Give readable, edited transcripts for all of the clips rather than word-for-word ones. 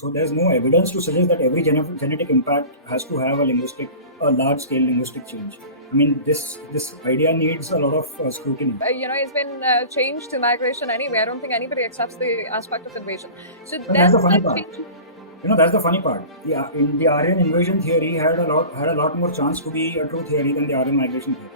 So there's no evidence to suggest that every genetic impact has to have a large-scale linguistic change. I mean, this idea needs a lot of scrutiny. It's been changed to migration anyway. I don't think anybody accepts the aspect of invasion. So that's the funny part. That's the funny part. Yeah, in the Aryan Invasion theory had a lot more chance to be a true theory than the Aryan migration theory.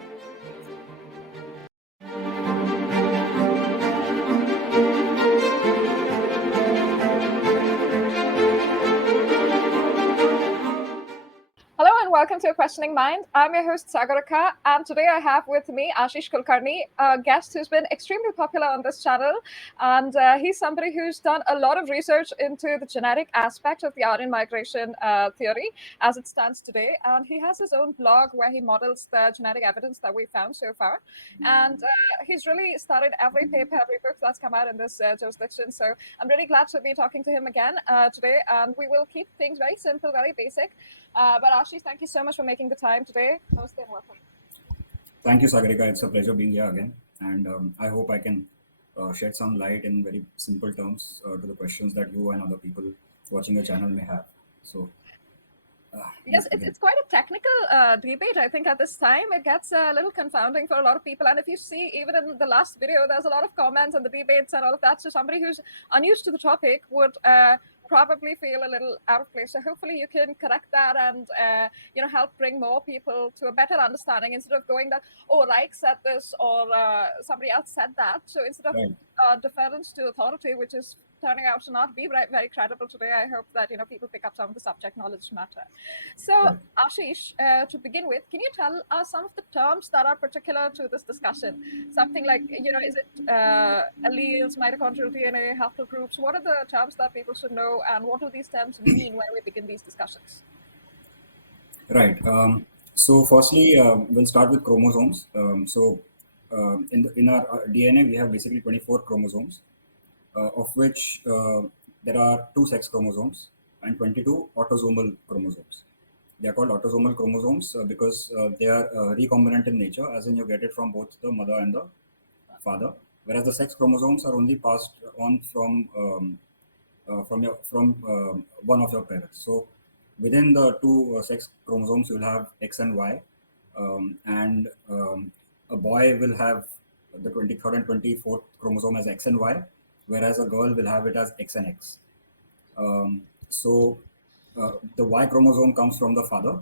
Welcome to A Questioning Mind. I'm your host Sagarika, and today I have with me Ashish Kulkarni, a guest who's been extremely popular on this channel, and he's somebody who's done a lot of research into the genetic aspect of the Aryan migration theory as it stands today, and he has his own blog where he models the genetic evidence that we found so far, and he's really studied every paper, every book that's come out in this jurisdiction, so I'm really glad to be talking to him again today, and we will keep things very simple, very basic. But Ashish, thank you so much for making the time today. Namaste and welcome. Thank you, Sagarika. It's a pleasure being here again. And I hope I can shed some light in very simple terms to the questions that you and other people watching your channel may have. So, yes, it's quite a technical debate, I think, at this time. It gets a little confounding for a lot of people. And if you see, even in the last video, there's a lot of comments and the debates and all of that. So somebody who's unused to the topic would probably feel a little out of place. So hopefully you can correct that and help bring more people to a better understanding instead of going that, oh, Reich said this or somebody else said that. So instead of deference to authority, which is turning out to not be very, very credible today, I hope that people pick up some of the subject knowledge matter. So Ashish, to begin with, can you tell us some of the terms that are particular to this discussion? Something like, is it alleles, mitochondrial DNA, haplogroups? What are the terms that people should know, and what do these terms mean when we begin these discussions? Right. So firstly, we'll start with chromosomes. In our DNA, we have basically 24 chromosomes. Of which there are 2 sex chromosomes and 22 autosomal chromosomes. They are called autosomal chromosomes because they are recombinant in nature, as in you get it from both the mother and the father. Whereas the sex chromosomes are only passed on from one of your parents. So within the 2 sex chromosomes, you will have X and Y, and a boy will have the 23rd and 24th chromosome as X and Y, whereas a girl will have it as X and X. The Y chromosome comes from the father.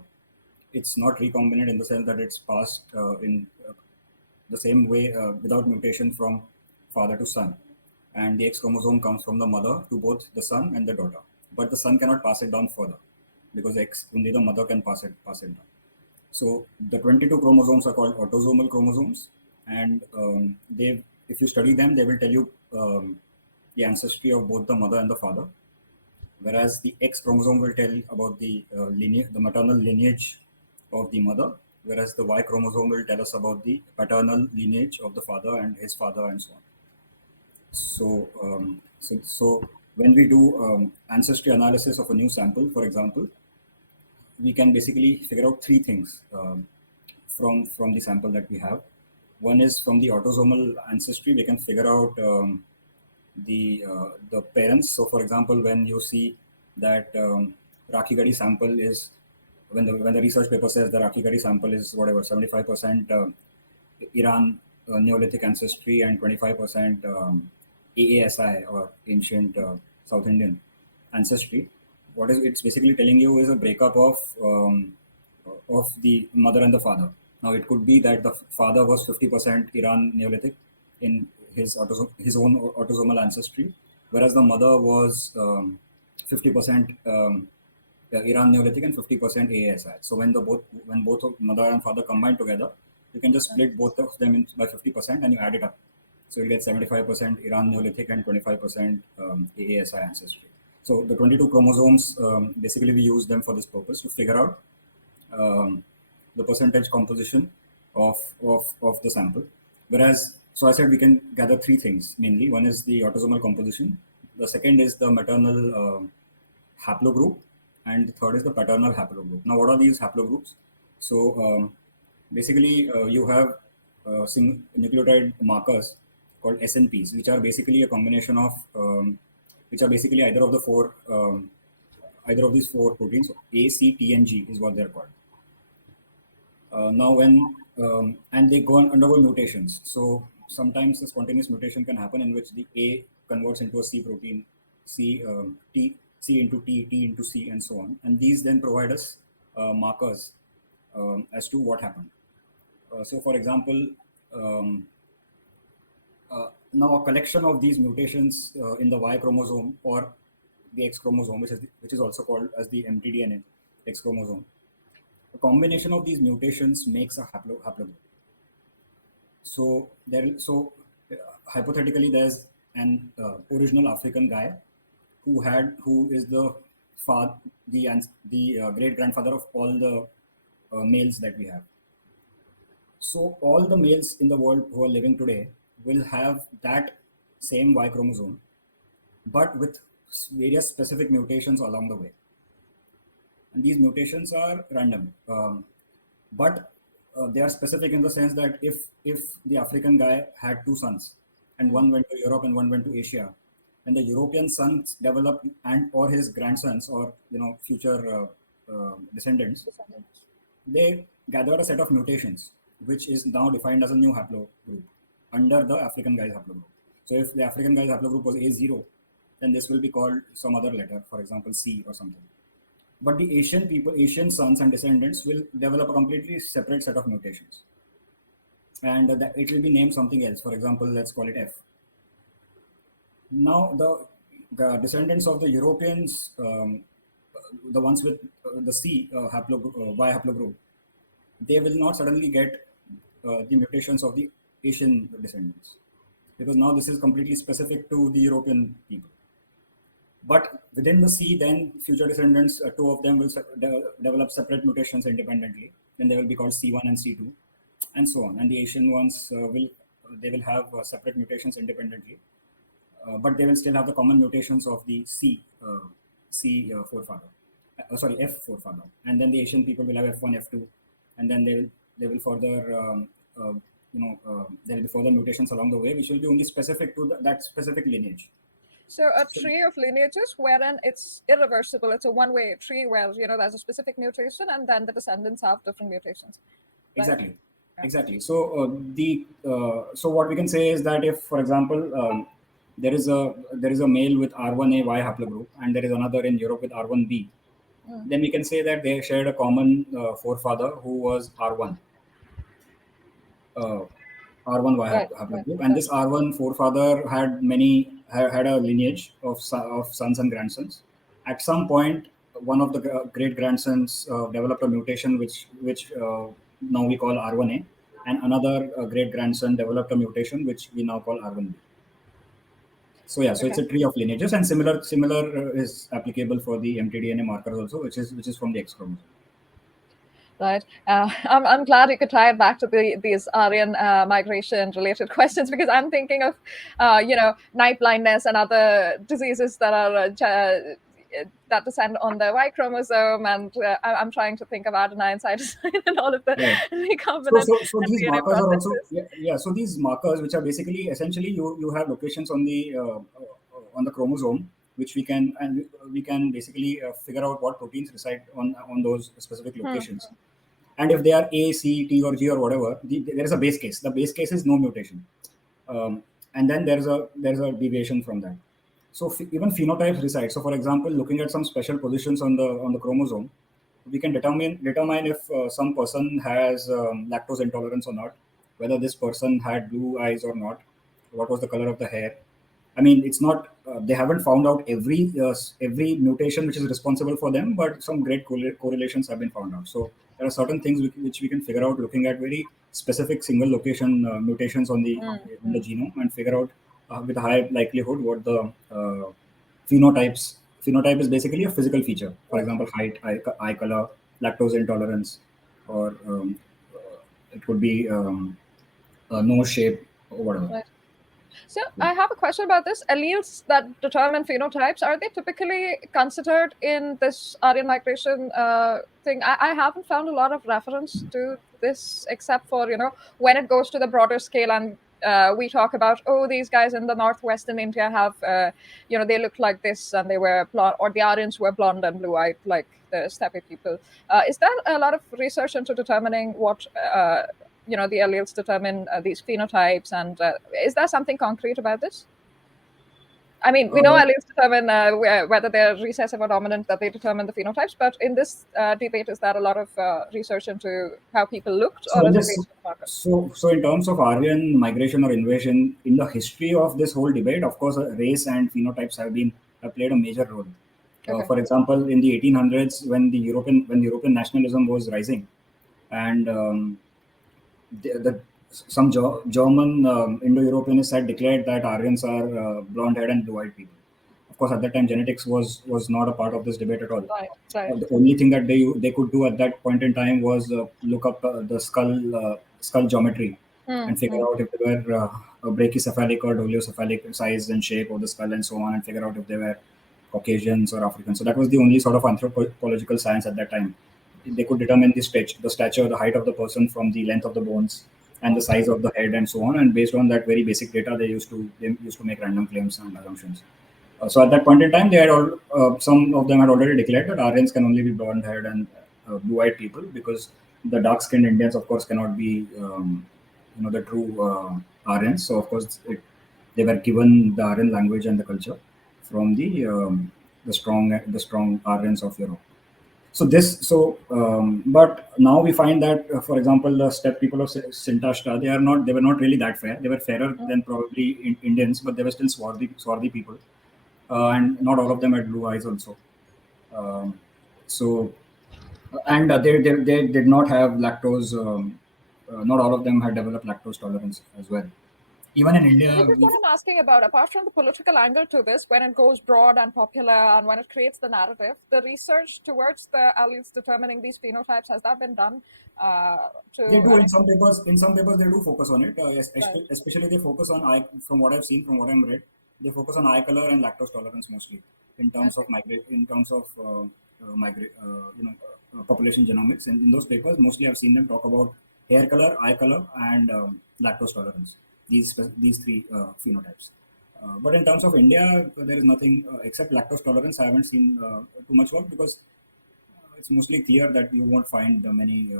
It's not recombinant in the sense that it's passed in the same way without mutation from father to son. And the X chromosome comes from the mother to both the son and the daughter. But the son cannot pass it down further because only the mother can pass it down. So the 22 chromosomes are called autosomal chromosomes, and if you study them, they will tell you the ancestry of both the mother and the father, whereas the X chromosome will tell about the maternal lineage of the mother, whereas the Y chromosome will tell us about the paternal lineage of the father and his father and so on. So when we do ancestry analysis of a new sample, for example, we can basically figure out 3 things from the sample that we have. One is from the autosomal ancestry, we can figure out the parents. So, for example, when you see that Rakhi Gadi sample is, when the research paper says the Rakhi Gadi sample is whatever 75% Iran Neolithic ancestry and 25% AASI or ancient South Indian ancestry, it's basically telling you is a breakup of the mother and the father. Now it could be that the father was 50% Iran Neolithic in his own autosomal ancestry, whereas the mother was 50% Iran Neolithic and 50% AASI. So when both of mother and father combine together, you can just split both of them by 50% and you add it up. So you get 75% Iran Neolithic and 25% AASI ancestry. So the 22 chromosomes, basically we use them for this purpose to figure out the percentage composition of the sample. Whereas, so I said we can gather 3 things mainly. One is the autosomal composition. The second is the maternal haplogroup. And the third is the paternal haplogroup. Now, what are these haplogroups? So basically, you have nucleotide markers called SNPs, which are basically a combination of, which are basically either of the 4 either of these four proteins, A, C, T, and G is what they're called. Now, when and they undergo mutations. So sometimes a spontaneous mutation can happen in which the A converts into a C protein, C into T, T into C, and so on. And these then provide us markers as to what happened. So, for example, um, now a collection of these mutations in the Y chromosome or the X chromosome, which is also called as the mtDNA, X chromosome. A combination of these mutations makes a haplogroup. So hypothetically, there's an original African guy who is the great grandfather of all the males that we have. So all the males in the world who are living today will have that same Y chromosome, but with various specific mutations along the way. And these mutations are random, but they are specific in the sense that if the African guy had two sons, and one went to Europe and one went to Asia, and the European sons developed and or his grandsons or future descendants, they gathered a set of mutations, which is now defined as a new haplogroup under the African guy's haplogroup. So if the African guy's haplogroup was A0, then this will be called some other letter, for example, C or something. But the Asian people, Asian sons and descendants will develop a completely separate set of mutations. And it will be named something else. For example, let's call it F. Now, the descendants of the Europeans, the ones with the C Y haplogroup, they will not suddenly get the mutations of the Asian descendants, because now this is completely specific to the European people. But within the C, then future descendants, two of them will develop separate mutations independently. Then they will be called C1 and C2, and so on. And the Asian ones will have separate mutations independently, but they will still have the common mutations of the C forefather. F forefather. And then the Asian people will have F1, F2, and then they will further there will be further mutations along the way, which will be only specific to that specific lineage. So a tree of lineages wherein it's irreversible. It's a one-way tree where there's a specific mutation, and then the descendants have different mutations. Right? Exactly. Yeah. Exactly. So so what we can say is that if, for example, there is a male with R1a Y haplogroup, and there is another in Europe with R1b, then we can say that they shared a common forefather who was R1. R1 Y haplogroup, and this R1 forefather had had a lineage of sons and grandsons. At some point, one of the great grandsons developed a mutation which now we call R1a, and another great grandson developed a mutation which we now call R1b. So yeah, so it's a tree of lineages, and similar is applicable for the mtDNA markers also, which is from the X chromosome. Right. I'm glad you could tie it back to these Aryan migration related questions, because I'm thinking of, night blindness and other diseases that are that descend on the Y chromosome, and I'm trying to think of adenine, cytosine, and all of the recombinant. So these markers are also So these markers, which are basically essentially you have locations on the chromosome, which we can basically figure out what proteins reside on those specific locations. And if they are A, C, T, or G, or whatever, there is a base case. The base case is no mutation, and then there is a deviation from that. So even phenotypes reside. So, for example, looking at some special positions on the chromosome, we can determine if some person has lactose intolerance or not, whether this person had blue eyes or not, what was the color of the hair. I mean, it's not they haven't found out every mutation which is responsible for them, but some great correlations have been found out. So there are certain things which we can figure out looking at very specific single location mutations on the genome, and figure out with a high likelihood what the phenotypes. Phenotype is basically a physical feature. For example, height, eye color, lactose intolerance, or it could be nose shape or whatever. Right. So I have a question about this. Alleles that determine phenotypes, are they typically considered in this Aryan migration thing? I haven't found a lot of reference to this, except for, when it goes to the broader scale and we talk about, oh, these guys in the northwestern India have, they look like this, and they were blonde, or the Aryans were blonde and blue-eyed like the steppe people. Is there a lot of research into determining what the alleles determine these phenotypes, and is there something concrete about this? I mean, we know alleles determine whether they're recessive or dominant, that they determine the phenotypes. But in this debate, is there a lot of research into how people looked, or is it based on markers? So in terms of Aryan migration or invasion, in the history of this whole debate, of course, race and phenotypes have played a major role. Okay. For example, in the 1800s, when the European nationalism was rising, and some German Indo-Europeanists had declared that Aryans are blonde-haired and blue-eyed people. Of course, at that time, genetics was not a part of this debate at all. Right. The only thing that they could do at that point in time was look up the skull geometry and figure out if they were brachycephalic or dolichocephalic size and shape of the skull and so on, and figure out if they were Caucasians or Africans. So that was the only sort of anthropological science at that time. They could determine the stature, the height of the person from the length of the bones and the size of the head and so on. And based on that very basic data, they used to make random claims and assumptions. So at that point in time, they had some of them had already declared that Aryans can only be blonde-haired and blue-eyed people, because the dark-skinned Indians, of course, cannot be the true Aryans. So of course, they were given the Aryan language and the culture from the strong Aryans of Europe. But now we find that, for example, the steppe people of Sintashta, they were not really that fair. They were fairer than probably Indians, but they were still swarthy people, and not all of them had blue eyes also. They did not have lactose. Not all of them had developed lactose tolerance as well. Even in India, this is what I'm asking about. Apart from the political angle to this, when it goes broad and popular, and when it creates the narrative, the research towards the alleles determining these phenotypes, has that been done? They do in some papers. In some papers, they do focus on it. Especially, they focus on eye. From what I've seen, from what I've read, they focus on eye color and lactose tolerance mostly in terms of population genomics. And in those papers, mostly I've seen them talk about hair color, eye color, and lactose tolerance. These three phenotypes. But in terms of India, there is nothing except lactose tolerance. I haven't seen too much work, because it's mostly clear that you won't find many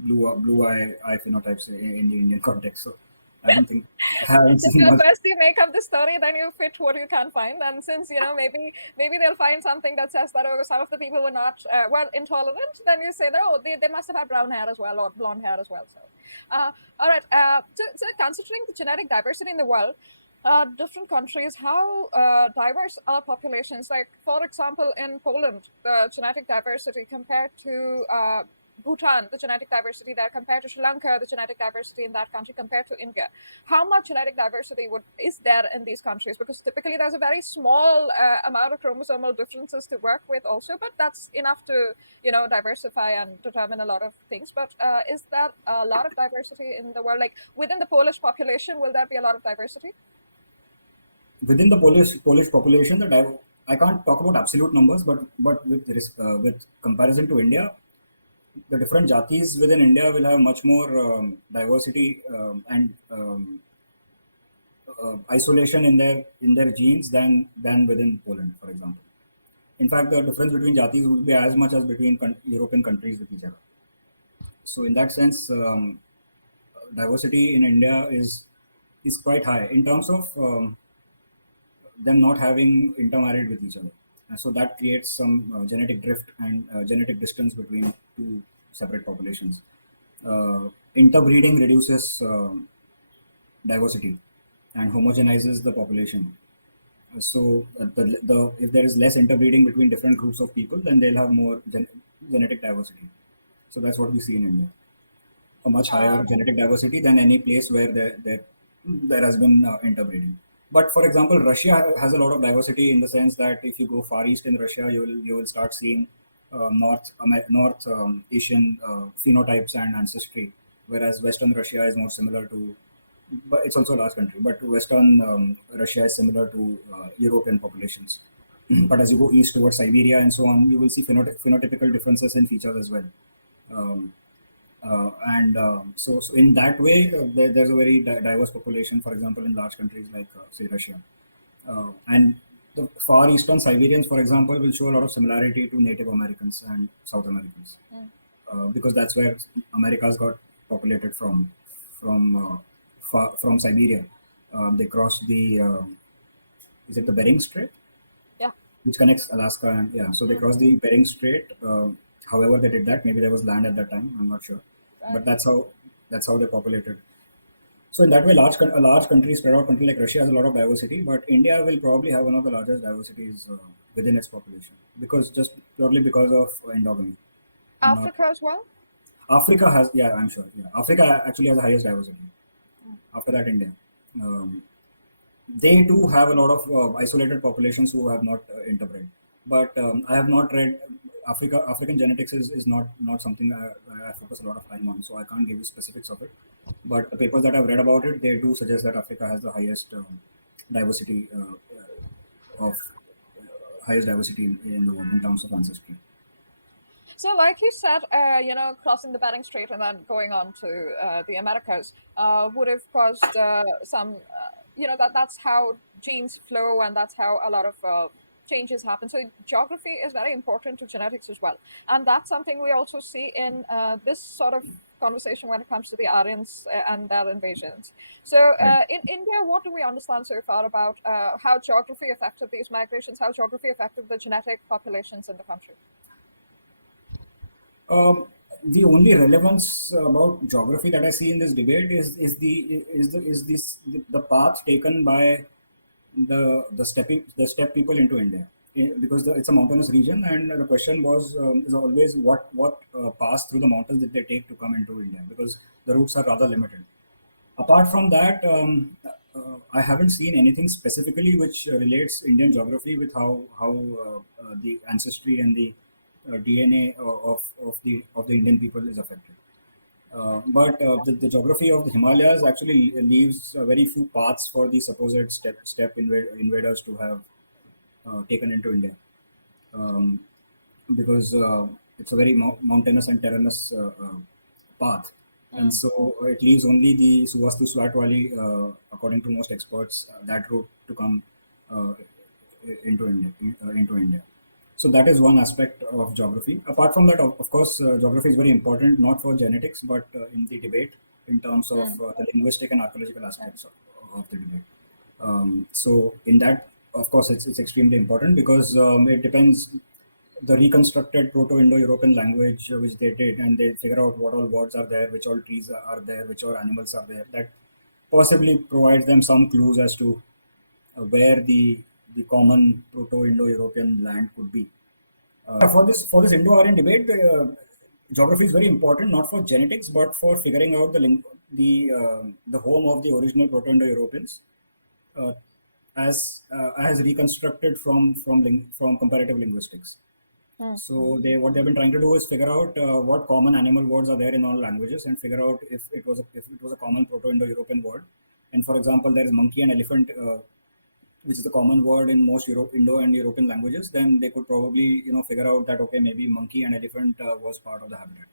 blue eye phenotypes in the Indian context. So I don't think I haven't seen much. First you make up the story, then you fit what you can find. And since maybe they'll find something that says that some of the people were not intolerant, then you say that they must have had brown hair as well, or blonde hair as well. So all right. So considering the genetic diversity in the world, different countries, how diverse are populations? Like, for example, in Poland, the genetic diversity compared to Bhutan, the genetic diversity there, compared to Sri Lanka, the genetic diversity in that country, compared to India. How much genetic diversity is there in these countries? Because typically there's a very small amount of chromosomal differences to work with also, but that's enough to, diversify and determine a lot of things. But is there a lot of diversity in the world? Like, within the Polish population, will there be a lot of diversity? Within the Polish population, I can't talk about absolute numbers, but with comparison to India, the different jatis within India will have much more diversity and isolation in their genes than within Poland, for example. In fact, the difference between jatis would be as much as between European countries with each other. So, in that sense, diversity in India is quite high in terms of them not having intermarried with each other. And so that creates some genetic drift and genetic distance between two separate populations. Interbreeding reduces diversity and homogenizes the population. So if there is less interbreeding between different groups of people, then they'll have more genetic diversity. So that's what we see in India. A much higher genetic diversity than any place where there has been interbreeding. But for example, Russia has a lot of diversity in the sense that if you go far east in Russia, you will start seeing North Asian phenotypes and ancestry, whereas Western Russia is more similar to, but it's also a large country. But Western Russia is similar to European populations. But as you go east towards Siberia and so on, you will see phenotypical differences in features as well. So in that way, there's a very diverse population. For example, in large countries like say Russia, and the far eastern Siberians, for example, will show a lot of similarity to Native Americans and South Americans, because that's where Americas got populated from Siberia. They crossed the is it the Bering Strait? Yeah. Which connects Alaska and yeah. So they crossed the Bering Strait. However, they did that. Maybe there was land at that time. I'm not sure, but that's how they populated. So in that way, a large country, spread out country like Russia has a lot of diversity, but India will probably have one of the largest diversities within its population because just purely because of endogamy. Not Africa as well. Africa has, yeah, I'm sure. Yeah, Africa actually has the highest diversity. After that, India. Um, they do have a lot of isolated populations who have not interbred. But I have not read African genetics is not something I focus a lot of time on, so I can't give you specifics of it. But the papers that I've read about it, they do suggest that Africa has the highest diversity of highest diversity in the world in terms of ancestry. So, like you said, crossing the Bering Strait and then going on to the Americas would have caused some, that's how genes flow and that's how a lot of changes happen. So, geography is very important to genetics as well. And that's something we also see in this sort of conversation when it comes to the Aryans and their invasions. So, Right. in India, what do we understand so far about how geography affected these migrations, how geography affected the genetic populations in the country? Um, the only relevance about geography that I see in this debate is the path taken by the step people into India. Because it's a mountainous region, and the question is always what pass through the mountains did they take to come into India, because the routes are rather limited. Apart from that, I haven't seen anything specifically which relates Indian geography with how the ancestry and the DNA of the Indian people is affected. But the geography of the Himalayas actually leaves very few paths for the supposed invaders to have taken into India, um, because it's a very mountainous and terrainous path. And so it leaves only the Suvastu Swat Valley, according to most experts, that route to come uh, into India. So that is one aspect of geography. Apart from that, of course, geography is very important, not for genetics, but in the debate in terms of the linguistic and archaeological aspects of the debate. So in that, of course, it's extremely important because it depends the reconstructed Proto-Indo-European language which they did, and they figure out what all words are there, which all trees are there, which all animals are there. That possibly provides them some clues as to where the common Proto-Indo-European land could be. For this Indo-Aryan debate, geography is very important, not for genetics, but for figuring out the home of the original Proto-Indo-Europeans, uh, as reconstructed from comparative linguistics. So what they've been trying to do is figure out what common animal words are there in all languages, and figure out if it was a common Proto-Indo-European word. And for example, there is monkey and elephant, which is a common word in most Indo and European languages. Then they could probably figure out that okay, maybe monkey and elephant was part of the habitat.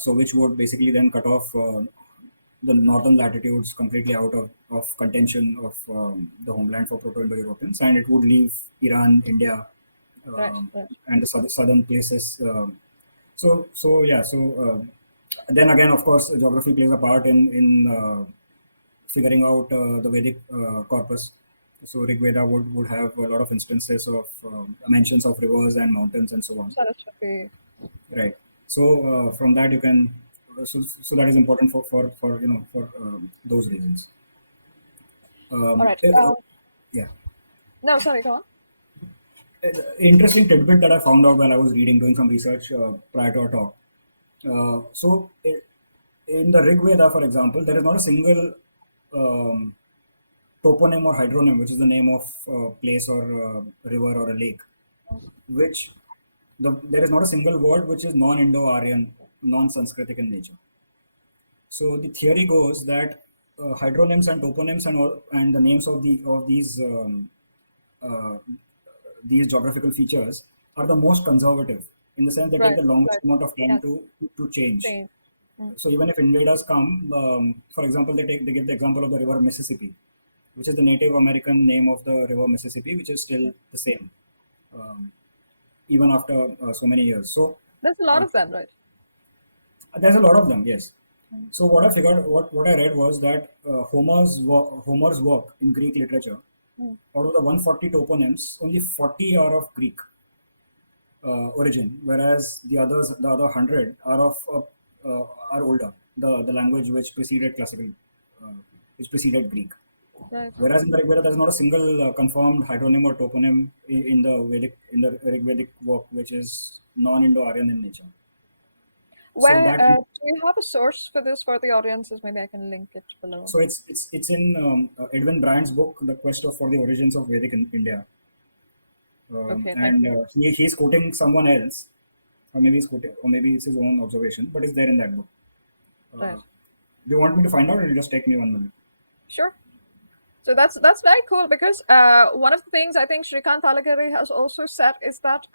So which would basically then cut off the northern latitudes completely out of contention of the homeland for Proto-Indo-Europeans, and it would leave Iran, India, Right. and the southern places. So then again, of course, geography plays a part in figuring out the Vedic corpus. So Rig Veda would have a lot of instances of mentions of rivers and mountains and so on. Saraswati. Right. So from that you can so that is important for those reasons. All right. Yeah. No, sorry, go on. Interesting tidbit that I found out while I was doing some research prior to our talk. In the Rig Veda, for example, there is not a single um, toponym or hydronym, which is the name of a place or a river or a lake, which there is not a single word which is non-Indo-Aryan, non-Sanskritic in nature. So the theory goes that hydronyms and toponyms and the names of these geographical features are the most conservative. in the sense they take the longest amount of time to change. So even if invaders come, for example, they give the example of the river Mississippi, which is the Native American name of the river Mississippi, which is still the same, even after so many years. So there's a lot of them, right? There's a lot of them, yes. So what I figured, what I read was that Homer's work in Greek literature, out of the 140 toponyms, only 40 are of Greek origin, whereas the other 100 are older. The language which preceded which preceded Greek. Right. Whereas in the Rig Veda, there's not a single confirmed hydronym or toponym in the Rig Vedic work, which is non-Indo-Aryan in nature. Where do you have a source for this for the audiences? Maybe I can link it below. So it's in Edwin Bryant's book, The Quest for the Origins of Vedic in India. Okay, and he's quoting someone else, or maybe it's his own observation, but it's there in that book. Right. Do you want me to find out, or will you just take me 1 minute? Sure. So that's very cool, because one of the things I think Shrikant Talagiri has also said is that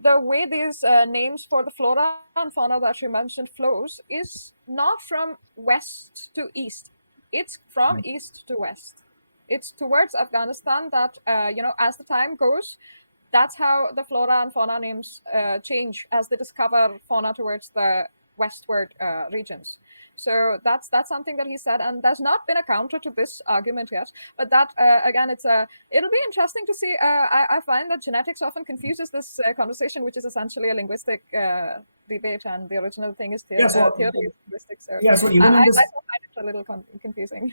the way these names for the flora and fauna that you mentioned flows is not from west to east. It's from east to west. It's towards Afghanistan that, as the time goes, that's how the flora and fauna names change as they discover fauna towards the westward regions. So that's something that he said, and there's not been a counter to this argument yet. But that again, it'll be interesting to see. I find that genetics often confuses this conversation, which is essentially a linguistic debate, and the original thing is theory of linguistics. So even I in this, find it a little confusing.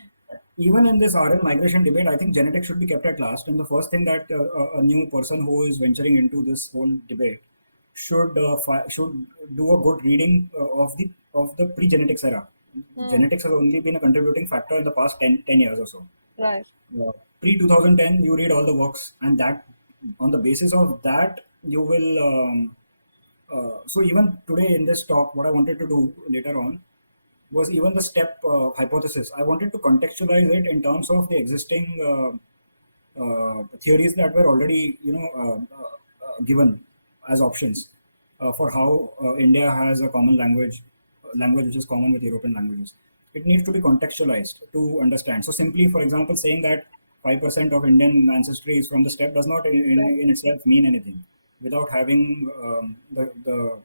Even in this Aryan migration debate, I think genetics should be kept at last. And the first thing that a new person who is venturing into this whole debate should do a good reading of the pre-genetics era. Genetics has only been a contributing factor in the past 10 years or so. Right. Pre-2010, you read all the works, and that on the basis of that, you will. So even today in this talk, what I wanted to do later on was even the step hypothesis. I wanted to contextualize it in terms of the existing theories that were already, given as options for how India has a common language which is common with European languages. It needs to be contextualized to understand. So simply, for example, saying that 5% of Indian ancestry is from the steppe does not in itself mean anything without having the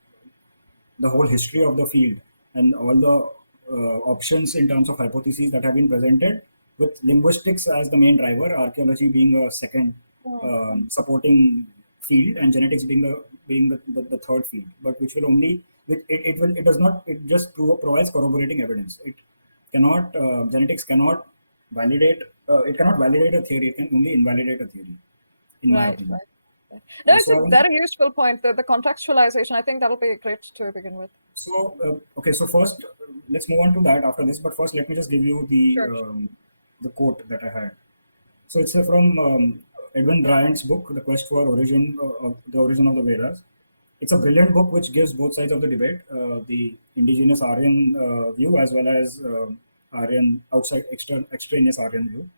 whole history of the field and all the options in terms of hypotheses that have been presented, with linguistics as the main driver, archaeology being a second supporting field, and genetics being the third field, but which will only it just provides corroborating evidence. It cannot genetics cannot validate it cannot validate a theory. It can only invalidate a theory, in my opinion. No, it's a very useful point. The contextualization, I think that'll be great to begin with. So okay, so first let's move on to that after this. But first, let me just give you the quote that I had. So it's from Edwin Bryant's book, The Quest for the Origin of the Vedas. It's a brilliant book which gives both sides of the debate, the indigenous Aryan view as well as Aryan extraneous Aryan view.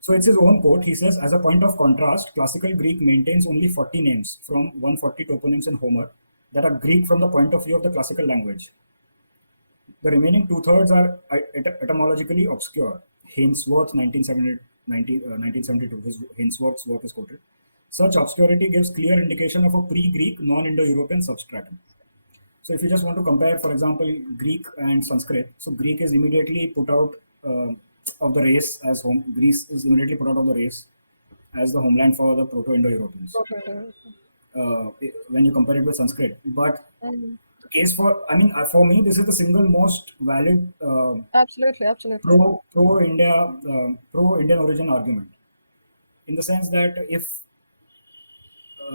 So it's his own quote. He says, as a point of contrast, classical Greek maintains only 40 names from 140 toponyms in Homer that are Greek from the point of view of the classical language. The remaining two-thirds are etymologically obscure. Hainsworth, 1972, Hainsworth's work is quoted. Such obscurity gives clear indication of a pre-Greek, non-Indo-European substratum. So if you just want to compare, for example, Greek and Sanskrit, so Greek is immediately put out of the race as home. Greece is immediately put out of the race as the homeland for the Proto-Indo-Europeans. When you compare it with Sanskrit, but the case for me, this is the single most valid absolutely pro-Indian origin argument, in the sense that if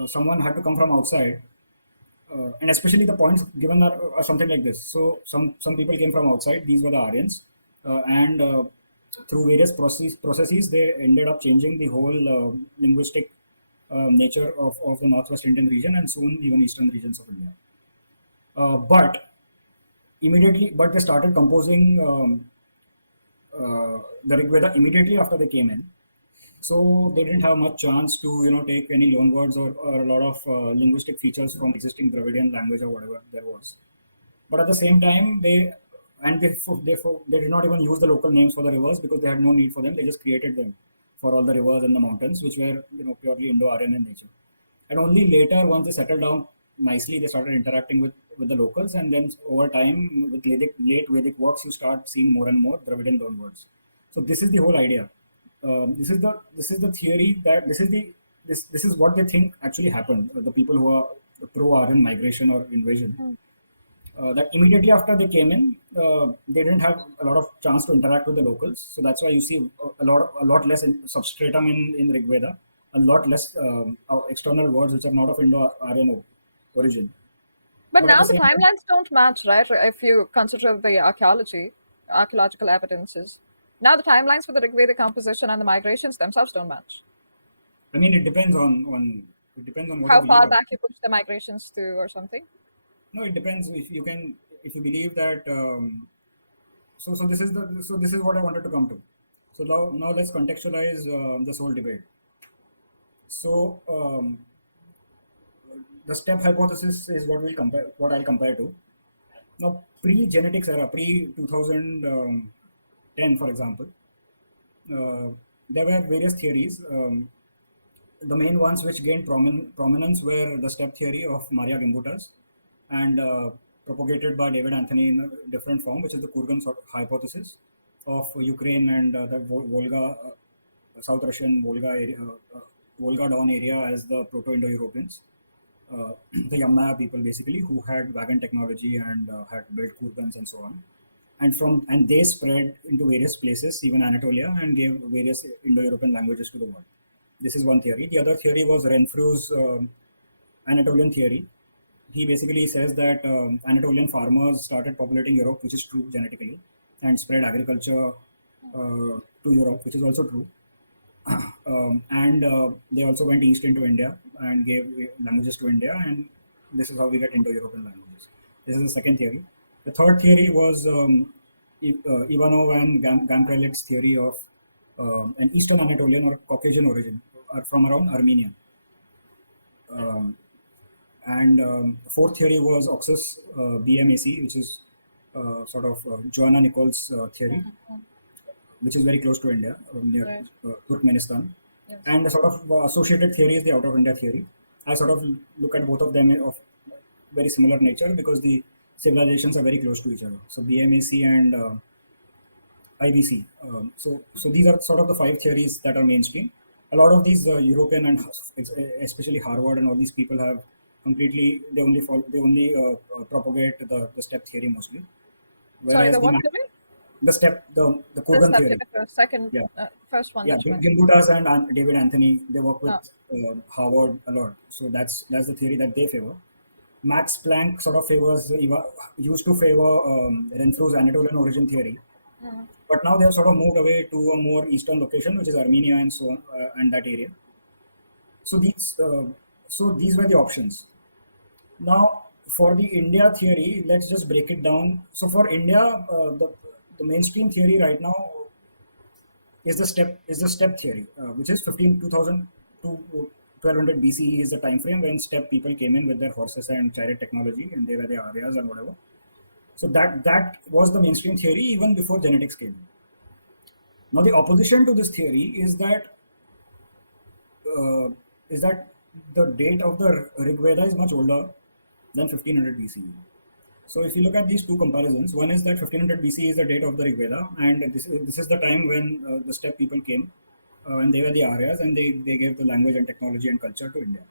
someone had to come from outside, and especially the points given are something like this. So some people came from outside. These were the Aryans, and through various processes, they ended up changing the whole linguistic nature of the Northwest Indian region, and soon even eastern regions of India. But they started composing the Rig Veda immediately after they came in. So they didn't have much chance to take any loan words or a lot of linguistic features from existing Dravidian language or whatever there was. But at the same time, they did not even use the local names for the rivers because they had no need for them. They just created them for all the rivers and the mountains, which were purely Indo-Aryan in nature. And only later, once they settled down nicely, they started interacting with the locals. And then over time, with late Vedic works, you start seeing more and more Dravidian loanwords. So this is the whole idea. This is the theory that this is what they think actually happened. The people who are pro-Aryan migration or invasion, that immediately after they came in, they didn't have a lot of chance to interact with the locals. So that's why you see a lot less in substratum in Rig Veda, a lot less external words which are not of Indo-Aryan origin. But But at now the the same time, timelines don't match, right? If you consider the archaeological evidences. Now the timelines for the Rigvedic composition and the migrations themselves don't match. I mean, it depends on what How you believe far about. back you push the migrations to or something. No, it depends if you believe that. So this is what I wanted to come to. So now let's contextualize this whole debate. So the step hypothesis is what I'll compare to. Now, pre-genetics era, pre 2010, for example, uh, there were various theories. The main ones which gained prominence were the step theory of Maria Gimbutas and propagated by David Anthony in a different form, which is the Kurgan hypothesis of Ukraine and the Volga, South Russian Volga area, Volga Don area as the Proto-Indo-Europeans. The Yamnaya people basically who had wagon technology and had built kurgans and so on, and they spread into various places, even Anatolia, and gave various Indo-European languages to the world. This is one theory. The other theory was Renfrew's Anatolian theory. He basically says that Anatolian farmers started populating Europe, which is true genetically, and spread agriculture to Europe, which is also true. And they also went east into India and gave languages to India, and this is how we get Indo-European languages. This is the second theory. The third theory was Ivanov and Gamkrelit's theory of an Eastern Anatolian or Caucasian origin from around Armenia. And fourth theory was Oxus BMAC, which is sort of Joanna Nichols' theory, which is very close to India, near Right. Turkmenistan. Yes. And the sort of associated theory is the out of India theory. I sort of look at both of them of very similar nature because the civilizations are very close to each other. So BMAC and IBC. So these are sort of the five theories that are mainstream. A lot of these European and especially Harvard and all these people have completely they only propagate the step theory mostly. Sorry, Whereas the what theory? the The Kurgan step theory. theory, the second, Yeah. first one Yeah, that you mentioned. Gimbutas and David Anthony, they work with Oh. Harvard a lot. So that's the theory that they favor. Max Planck sort of used to favor Renfrew's Anatolian origin theory, but now they have sort of moved away to a more eastern location, which is Armenia and so on, and that area. So these were the options. Now, for the India theory, let's just break it down. So for India, the mainstream theory right now is the step theory, which is 2000 to 1200 BCE is the time frame when step people came in with their horses and chariot technology, and they were the Aryas and whatever. So that was the mainstream theory even before genetics came in. Now the opposition to this theory uh, is that the date of the Rig Veda is much older than 1500 BCE. So if you look at these two comparisons, one is that 1500 BCE is the date of the Rig Veda, and this is the time when the steppe people came, and they were the Aryas, and they gave the language and technology and culture to India.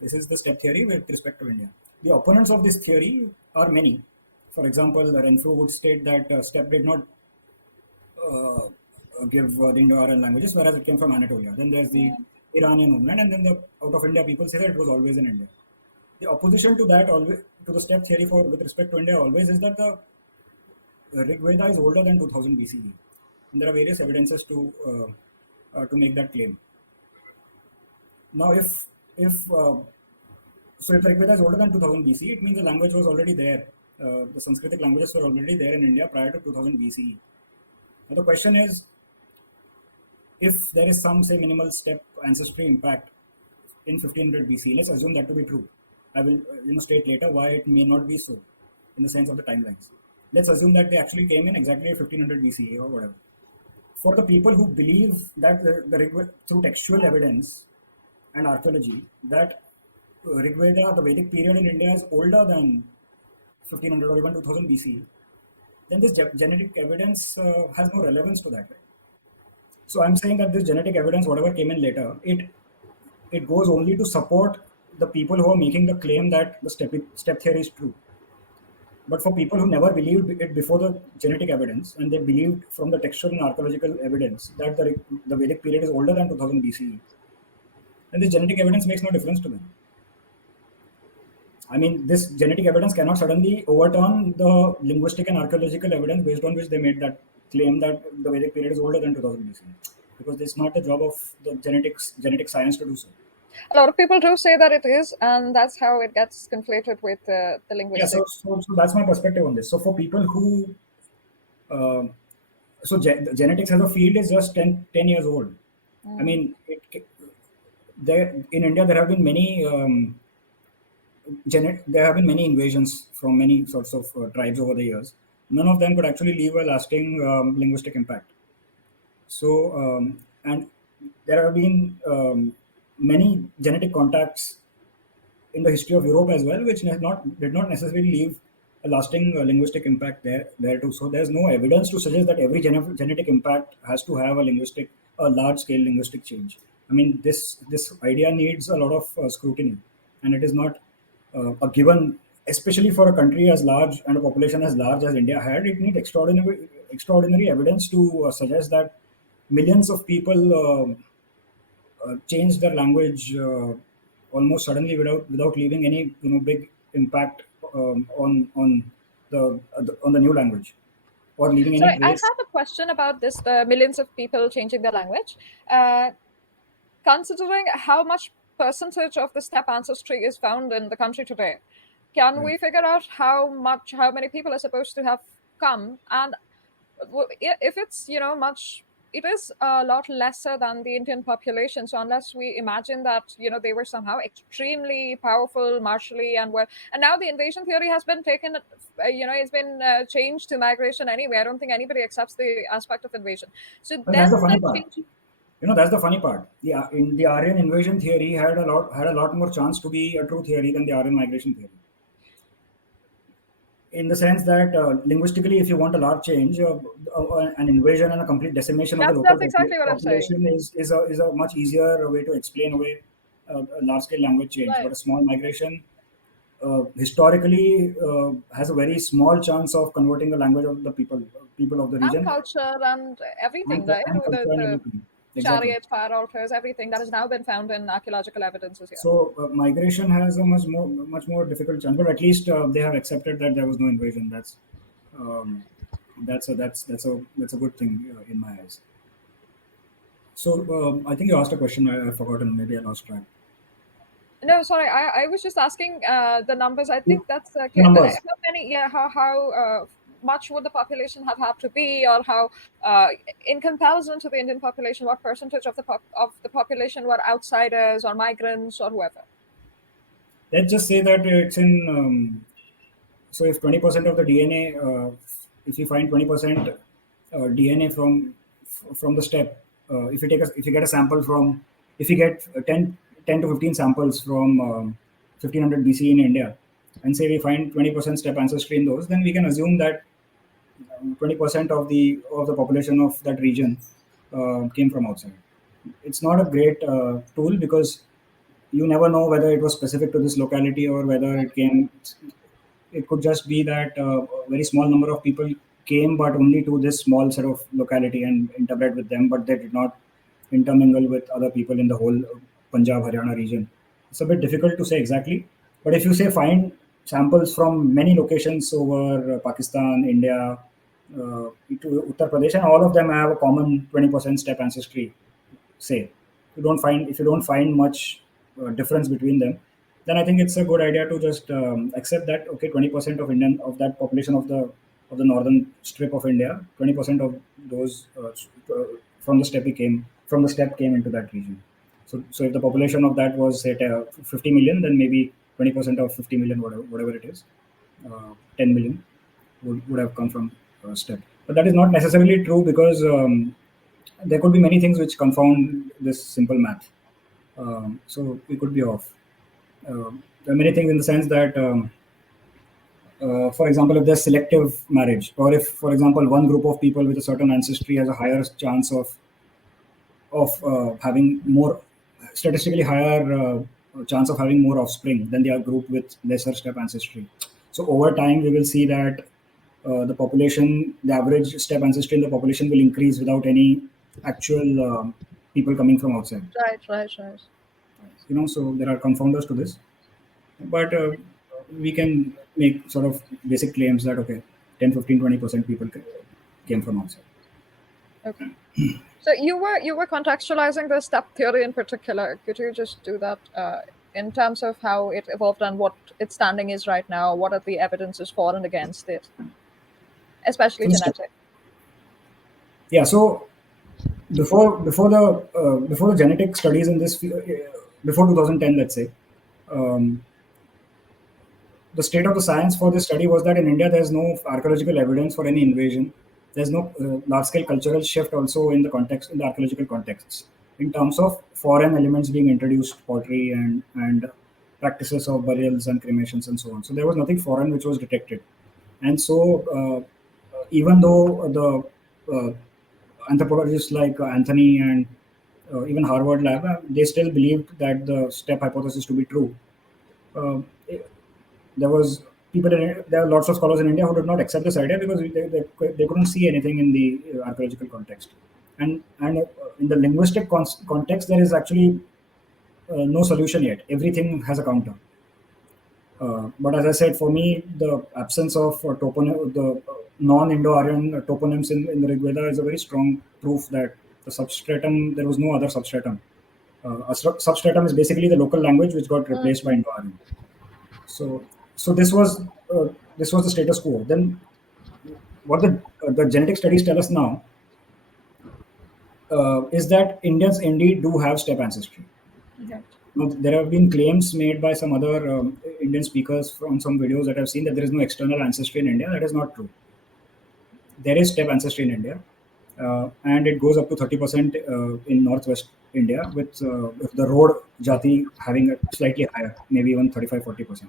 This is the steppe theory with respect to India. The opponents of this theory are many. For example, Renfrew would state that steppe did not uh, give the Indo-Aryan languages, whereas it came from Anatolia. Then there's the Iranian homeland, and then the out of India people say that it was always in India. The opposition to that, always to the step theory for with respect to India, always is that the Rig Veda is older than 2000 BCE, and there are various evidences to make that claim. Now, if the Rig Veda is older than 2000 BCE, it means the language was already there. The Sanskritic languages were already there in India prior to 2000 BCE. Now, the question is, if there is some, say, minimal steppe ancestry impact in 1500 BC, let's assume that to be true. I will state later why it may not be so in the sense of the timelines. Let's assume that they actually came in exactly at 1500 BCE or whatever. For the people who believe that through textual evidence and archaeology that Rig Veda, the Vedic period in India, is older than 1500 or even 2000 BC, then this genetic evidence has no relevance to that, right? So I'm saying that this genetic evidence, whatever came in later, it goes only to support the people who are making the claim that the step theory is true. But for people who never believed it before the genetic evidence, and they believed from the textual and archaeological evidence that the Vedic period is older than 2000 BCE, then this genetic evidence makes no difference to them. I mean, this genetic evidence cannot suddenly overturn the linguistic and archaeological evidence based on which they made that claim that the Vedic period is older than 2000 BCE, because it's not the job of the genetic science to do so. A lot of people do say that it is, and that's how it gets conflated with the linguistic. Yeah, so that's my perspective on this. So for people who, genetics as a field is just 10 years old. I mean, in India there have been many there have been many invasions from many sorts of tribes over the years. None of them could actually leave a lasting linguistic impact. So, and there have been many genetic contacts in the history of Europe as well, which did not necessarily leave a lasting linguistic impact there too. So there's no evidence to suggest that every genetic impact has to have a large scale linguistic change. I mean, this idea needs a lot of scrutiny, and it is not a given, especially for a country as large and a population as large as India had. It needs extraordinary evidence to suggest that millions of people changed their language almost suddenly without leaving any big impact on the new language or leaving any I trace. have a question about this: the millions of people changing their language. Considering how much percentage of the steppe ancestry is found in the country today, can we figure out how many people are supposed to have come? And if it's much, it is a lot lesser than the Indian population. So unless we imagine that they were somehow extremely powerful martially and now the invasion theory has been taken, it's been changed to migration anyway. I don't think anybody accepts the aspect of invasion. So But then that's the funny part. That's the funny part. In the Aryan invasion theory had a lot more chance to be a true theory than the Aryan migration theory. In the sense that linguistically, if you want a large change, an invasion and a complete decimation of the local that's exactly what I'm population is a much easier way to explain away a large scale language change. Right. But a small migration historically has a very small chance of converting the language of the people of the region. And culture and everything, right? And culture and everything. Exactly. Chariots, fire altars, everything that has now been found in archaeological evidences here. So migration has a much more difficult chance, but at least they have accepted that there was no invasion. That's a good thing in my eyes. So I think you asked a question. I've forgotten. Maybe I lost track. No, sorry. I was just asking the numbers. I think that's clear. Numbers. How many? Yeah. How much would the population have had to be, or how, in comparison to the Indian population, what percentage of the population were outsiders or migrants or whoever? Let's just say that it's in. So if 20% of the DNA, if you find 20% DNA from the steppe, if you get a sample from, if you get 10 to 15 samples from 1500 BC in India, and say we find 20% steppe ancestry in those, then we can assume that 20% of the population of that region came from outside. It's not a great tool because you never know whether it was specific to this locality or whether it came. It could just be that a very small number of people came, but only to this small set of locality and interbred with them, but they did not intermingle with other people in the whole Punjab, Haryana region. It's a bit difficult to say exactly, but if you say find samples from many locations over Pakistan, India, to Uttar Pradesh, and all of them have a common 20% steppe ancestry, say, if you don't find much difference between them, then I think it's a good idea to just accept that 20% of that population of the northern strip of India, 20% of those from the steppe came from the steppe came into that region. So if the population of that was say 50 million, then maybe 20% of 50 million, whatever it is, 10 million would have come from steppe. But that is not necessarily true, because there could be many things which confound this simple math. So we could be off. There are many things in the sense that, for example, if there's selective marriage, or if, for example, one group of people with a certain ancestry has a higher chance of having more, statistically higher chance of having more offspring than the group with lesser steppe ancestry. So over time, we will see that the population, the average steppe ancestry in the population will increase without any actual people coming from outside. Right. So there are confounders to this, but we can make sort of basic claims that okay, 10, 15, 20% people came from outside. Okay. So you were contextualizing the steppe theory in particular. Could you just do that in terms of how it evolved and what its standing is right now? What are the evidences for and against it, especially genetic? Yeah. So before the genetic studies in this before 2010, let's say, the state of the science for this study was that in India there's no archaeological evidence for any invasion. There's no large-scale cultural shift also in the archaeological contexts, in terms of foreign elements being introduced, pottery and practices of burials and cremations and so on. So there was nothing foreign which was detected, and so even though the anthropologists like Anthony and even Harvard lab, they still believed that the steppe hypothesis to be true. Uh, there was there are lots of scholars in India who did not accept this idea because they couldn't see anything in the archaeological context, and in the linguistic context there is actually no solution yet. Everything has a counter. But as I said, for me, the absence of the non-Indo-Aryan toponyms in the Rig Veda is a very strong proof that the substratum, there was no other substratum. A substratum is basically the local language which got replaced by Indo-Aryan. So this was the status quo. Then, what the genetic studies tell us now is that Indians indeed do have steppe ancestry. Okay. Now, there have been claims made by some other Indian speakers from some videos that I've seen that there is no external ancestry in India. That is not true. There is steppe ancestry in India, and it goes up to 30% in northwest India, with the road jati having a slightly higher, maybe even 35-40%.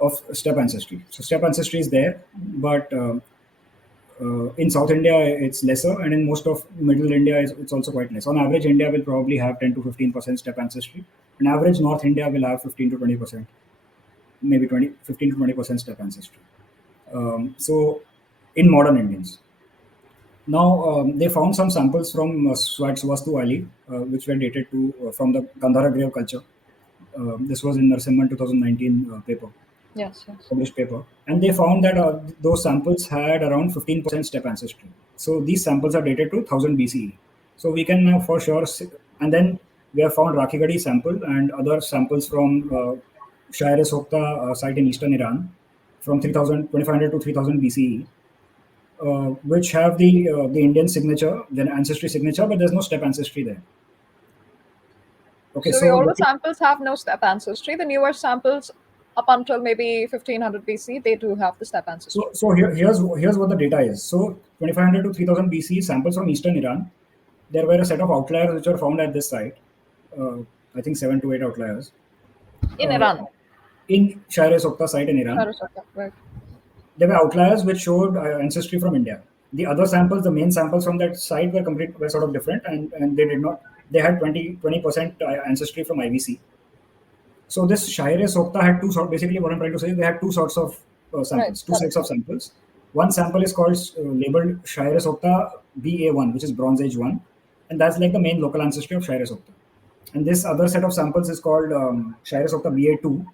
Of steppe ancestry. So steppe ancestry is there, but in South India it's lesser, and in most of Middle India it's also quite less. On average, India will probably have 10 to 15% steppe ancestry. On average, North India will have 15 to 20%, maybe 15 to 20% steppe ancestry. So in modern Indians. Now they found some samples from Suvastu Valley, which were dated to from the Gandhara grave culture. This was in Narasimhan 2019 paper. Yes. Published paper, and they found that those samples had around 15% steppe ancestry. So these samples are dated to 1000 BCE. So we can now for sure and then we have found Rakhigadi sample and other samples from Shahr-e-Sokhta site in eastern Iran from 2500 to 3000 BCE, which have the Indian signature, the ancestry signature, but there's no steppe ancestry there. Okay, so the older samples have no steppe ancestry. The newer samples, up until maybe 1500 BC, they do have the steppe ancestry. So here's what the data is. So 2500 to 3000 BC samples from eastern Iran. There were a set of outliers which were found at this site. I think 7 to 8 outliers. In Iran? In Shahr-e-Sokhta site in Iran. Shahr-e-Sokhta, right. There were outliers which showed ancestry from India. The other samples, the main samples from that site were sort of different, and they did not. They had 20% ancestry from IVC. So this Shahr-e-Sokhta had two sorts. Basically, what I'm trying to say is they had two sorts of samples, right, two sets of samples. One sample is called labeled Shahr-e-Sokhta BA1, which is Bronze Age 1, and that's like the main local ancestry of Shahr-e-Sokhta. And this other set of samples is called Shahr-e-Sokhta BA2,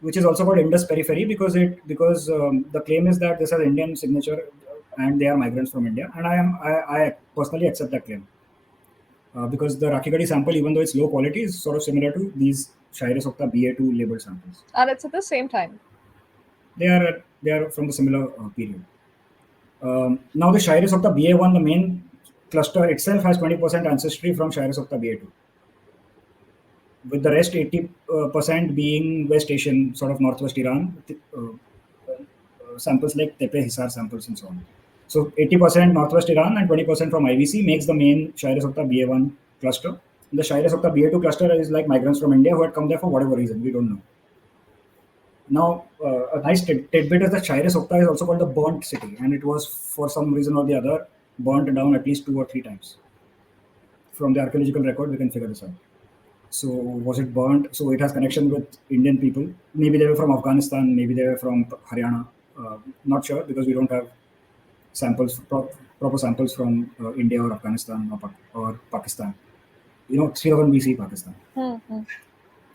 which is also called Indus Periphery because the claim is that this has Indian signature and they are migrants from India, and I personally accept that claim. Because the Rakhigadi sample, even though it's low quality, is sort of similar to these Shahr-e-Sokhta BA2 labeled samples. And it's at the same time. They are from the similar period. Now the Shahr-e-Sokhta BA1, the main cluster itself has 20% ancestry from Shire Sokta BA2, with the rest 80% being West Asian, sort of Northwest Iran, samples like Tepe Hisar samples and so on. So 80% Northwest Iran and 20% from IVC makes the main Shire Sokta BA1 cluster. The Shire Sokta BA2 cluster is like migrants from India who had come there for whatever reason, we don't know. Now, a nice tidbit is that Shire Sokta is also called the burnt city, and it was, for some reason or the other, burnt down at least 2 or 3 times. From the archaeological record, we can figure this out. So, was it burnt? So, it has connection with Indian people. Maybe they were from Afghanistan, maybe they were from Haryana. Not sure, because we don't have samples, proper samples from India or Afghanistan or Pakistan. 3000 BC Pakistan. Mm-hmm.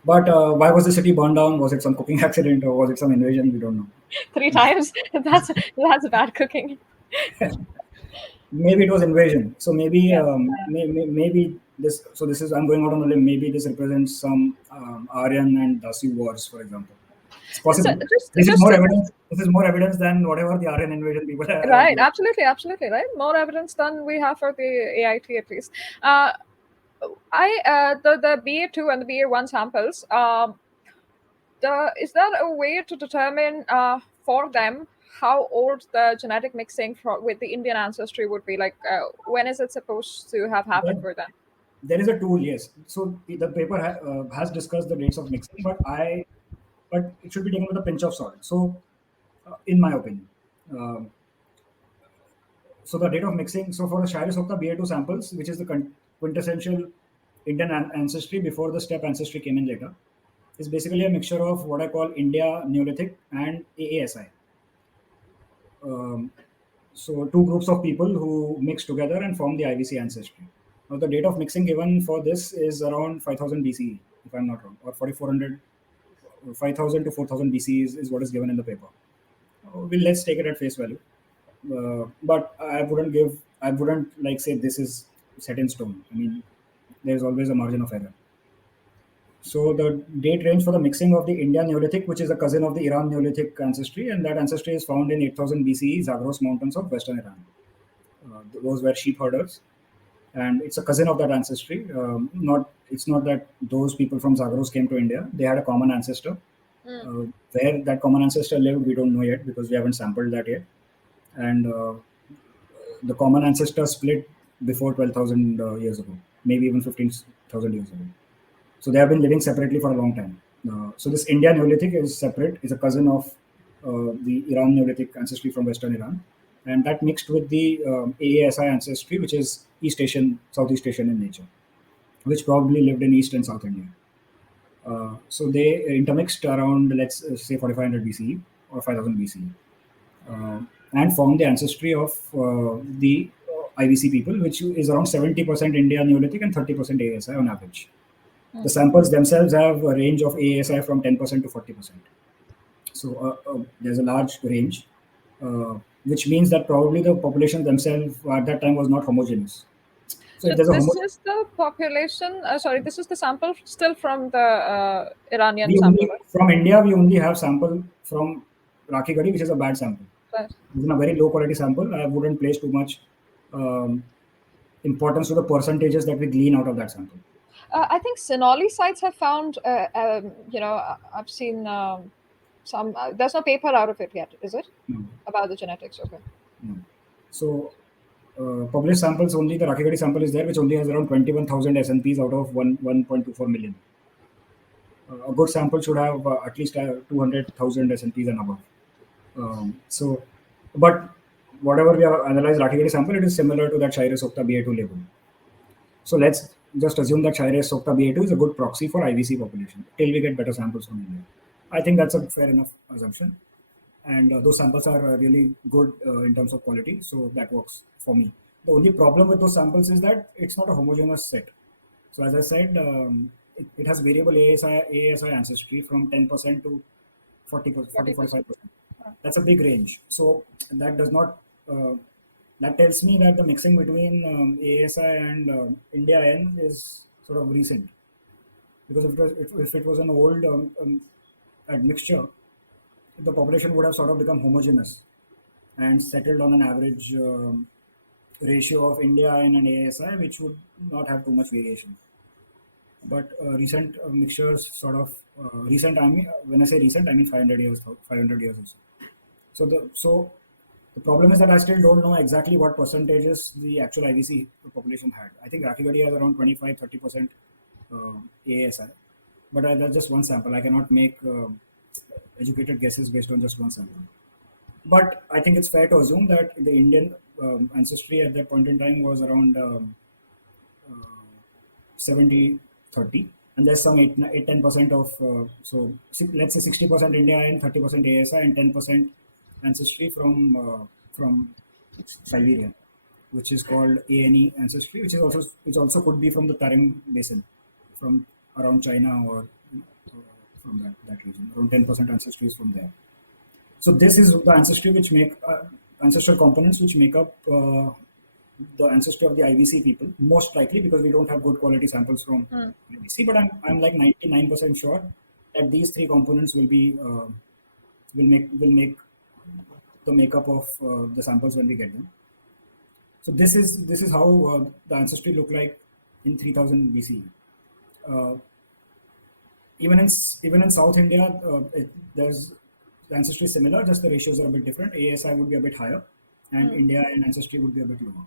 But why was the city burned down? Was it some cooking accident or was it some invasion? We don't know. 3 times? That's bad cooking. Maybe it was invasion. So maybe maybe this. So this is, I'm going out on a limb. Maybe this represents some Aryan and Dasu wars, for example. It's possible. This is more evidence. This is more evidence than whatever the Aryan invasion people have. Right. Absolutely. Right. More evidence than we have for the AIT at least. The BA2 and the BA1 samples. Is that a way to determine for them how old the genetic mixing with the Indian ancestry would be? Like, when is it supposed to have happened for them? There is a tool, yes. So the paper has discussed the dates of mixing, but it should be taken with a pinch of salt. So, in my opinion, so the date of mixing. So for the Shire Sokta BA2 samples, which is the quintessential Indian ancestry before the steppe ancestry came in later, is basically a mixture of what I call India Neolithic and AASI. So 2 groups of people who mix together and form the IVC ancestry. Now the date of mixing given for this is around 5000 BCE, if I'm not wrong, or 4400, 5000 to 4000 BCE is what is given in the paper. Let's take it at face value. But I wouldn't like say this is set in stone. I mean, there's always a margin of error. So the date range for the mixing of the Indian Neolithic, which is a cousin of the Iran Neolithic ancestry, and that ancestry is found in 8000 BCE, Zagros mountains of western Iran. Those were sheep herders, and it's a cousin of that ancestry. It's not that those people from Zagros came to India. They had a common ancestor. Where that common ancestor lived, we don't know yet because we haven't sampled that yet. And the common ancestor split before 12,000 years ago, maybe even 15,000 years ago. So they have been living separately for a long time. So this India Neolithic is separate, is a cousin of the Iran Neolithic ancestry from Western Iran. And that mixed with the AASI ancestry, which is East Asian, Southeast Asian in nature, which probably lived in East and South India. So they intermixed around, let's say, 4500 BCE or 5000 BCE. And formed the ancestry of the IVC people, which is around 70% India Neolithic and 30% ASI on average. The samples themselves have a range of ASI from 10% to 40%. So there's a large range, which means that probably the population themselves at that time was not homogeneous. So this is the population. This is the sample still from the Iranian sample. From India, we only have sample from Rakhigadi, which is a bad sample. Right. It's a very low quality sample. I wouldn't place too much importance to the percentages that we glean out of that sample. I think Sinoli sites have found, I've seen some, there's no paper out of it yet, is it? No. About the genetics, okay. No. So, published samples, only the Rakhigadi sample is there, which only has around 21,000 SNPs out of 1.24 million. A good sample should have at least 200,000 SNPs and above. But whatever we have analyzed Rakhigadi sample, it is similar to that Shire Sokta BA2 label. So let's just assume that Shire Sokta BA2 is a good proxy for IVC population till we get better samples from India. I think that's a fair enough assumption. And those samples are really good in terms of quality. So that works for me. The only problem with those samples is that it's not a homogeneous set. So as I said, it has variable ASI ancestry from 10% to 40%, 45%. That's a big range. So that does not, that tells me that the mixing between ASI and India N is sort of recent. Because if it was an old admixture, the population would have sort of become homogeneous and settled on an average ratio of India and an ASI, which would not have too much variation. But recent mixtures sort of recent. I mean, when I say recent, I mean 500 years, 500 years or so. So the problem is that I still don't know exactly what percentages the actual IVC population had. I think Rakhigarhi has around 25-30% ASI, but that's just one sample. I cannot make educated guesses based on just one sample. But I think it's fair to assume that the Indian ancestry at that point in time was around 70-30, and there's some 8-10% of let's say 60% India and 30% ASI and 10% ancestry from Siberia, which is called ANE ancestry, which also could be from the Tarim Basin, from around China or from that region. Around 10% ancestry is from there. So this is the ancestry which make ancestral components which make up the ancestry of the IVC people, most likely, because we don't have good quality samples from IVC. But I'm like 99% sure that these three components will make the makeup of the samples when we get them. So this is how the ancestry looked like in 3000 BC. Even in South India, there's the ancestry is similar, just the ratios are a bit different. ASI would be a bit higher, and India and ancestry would be a bit lower.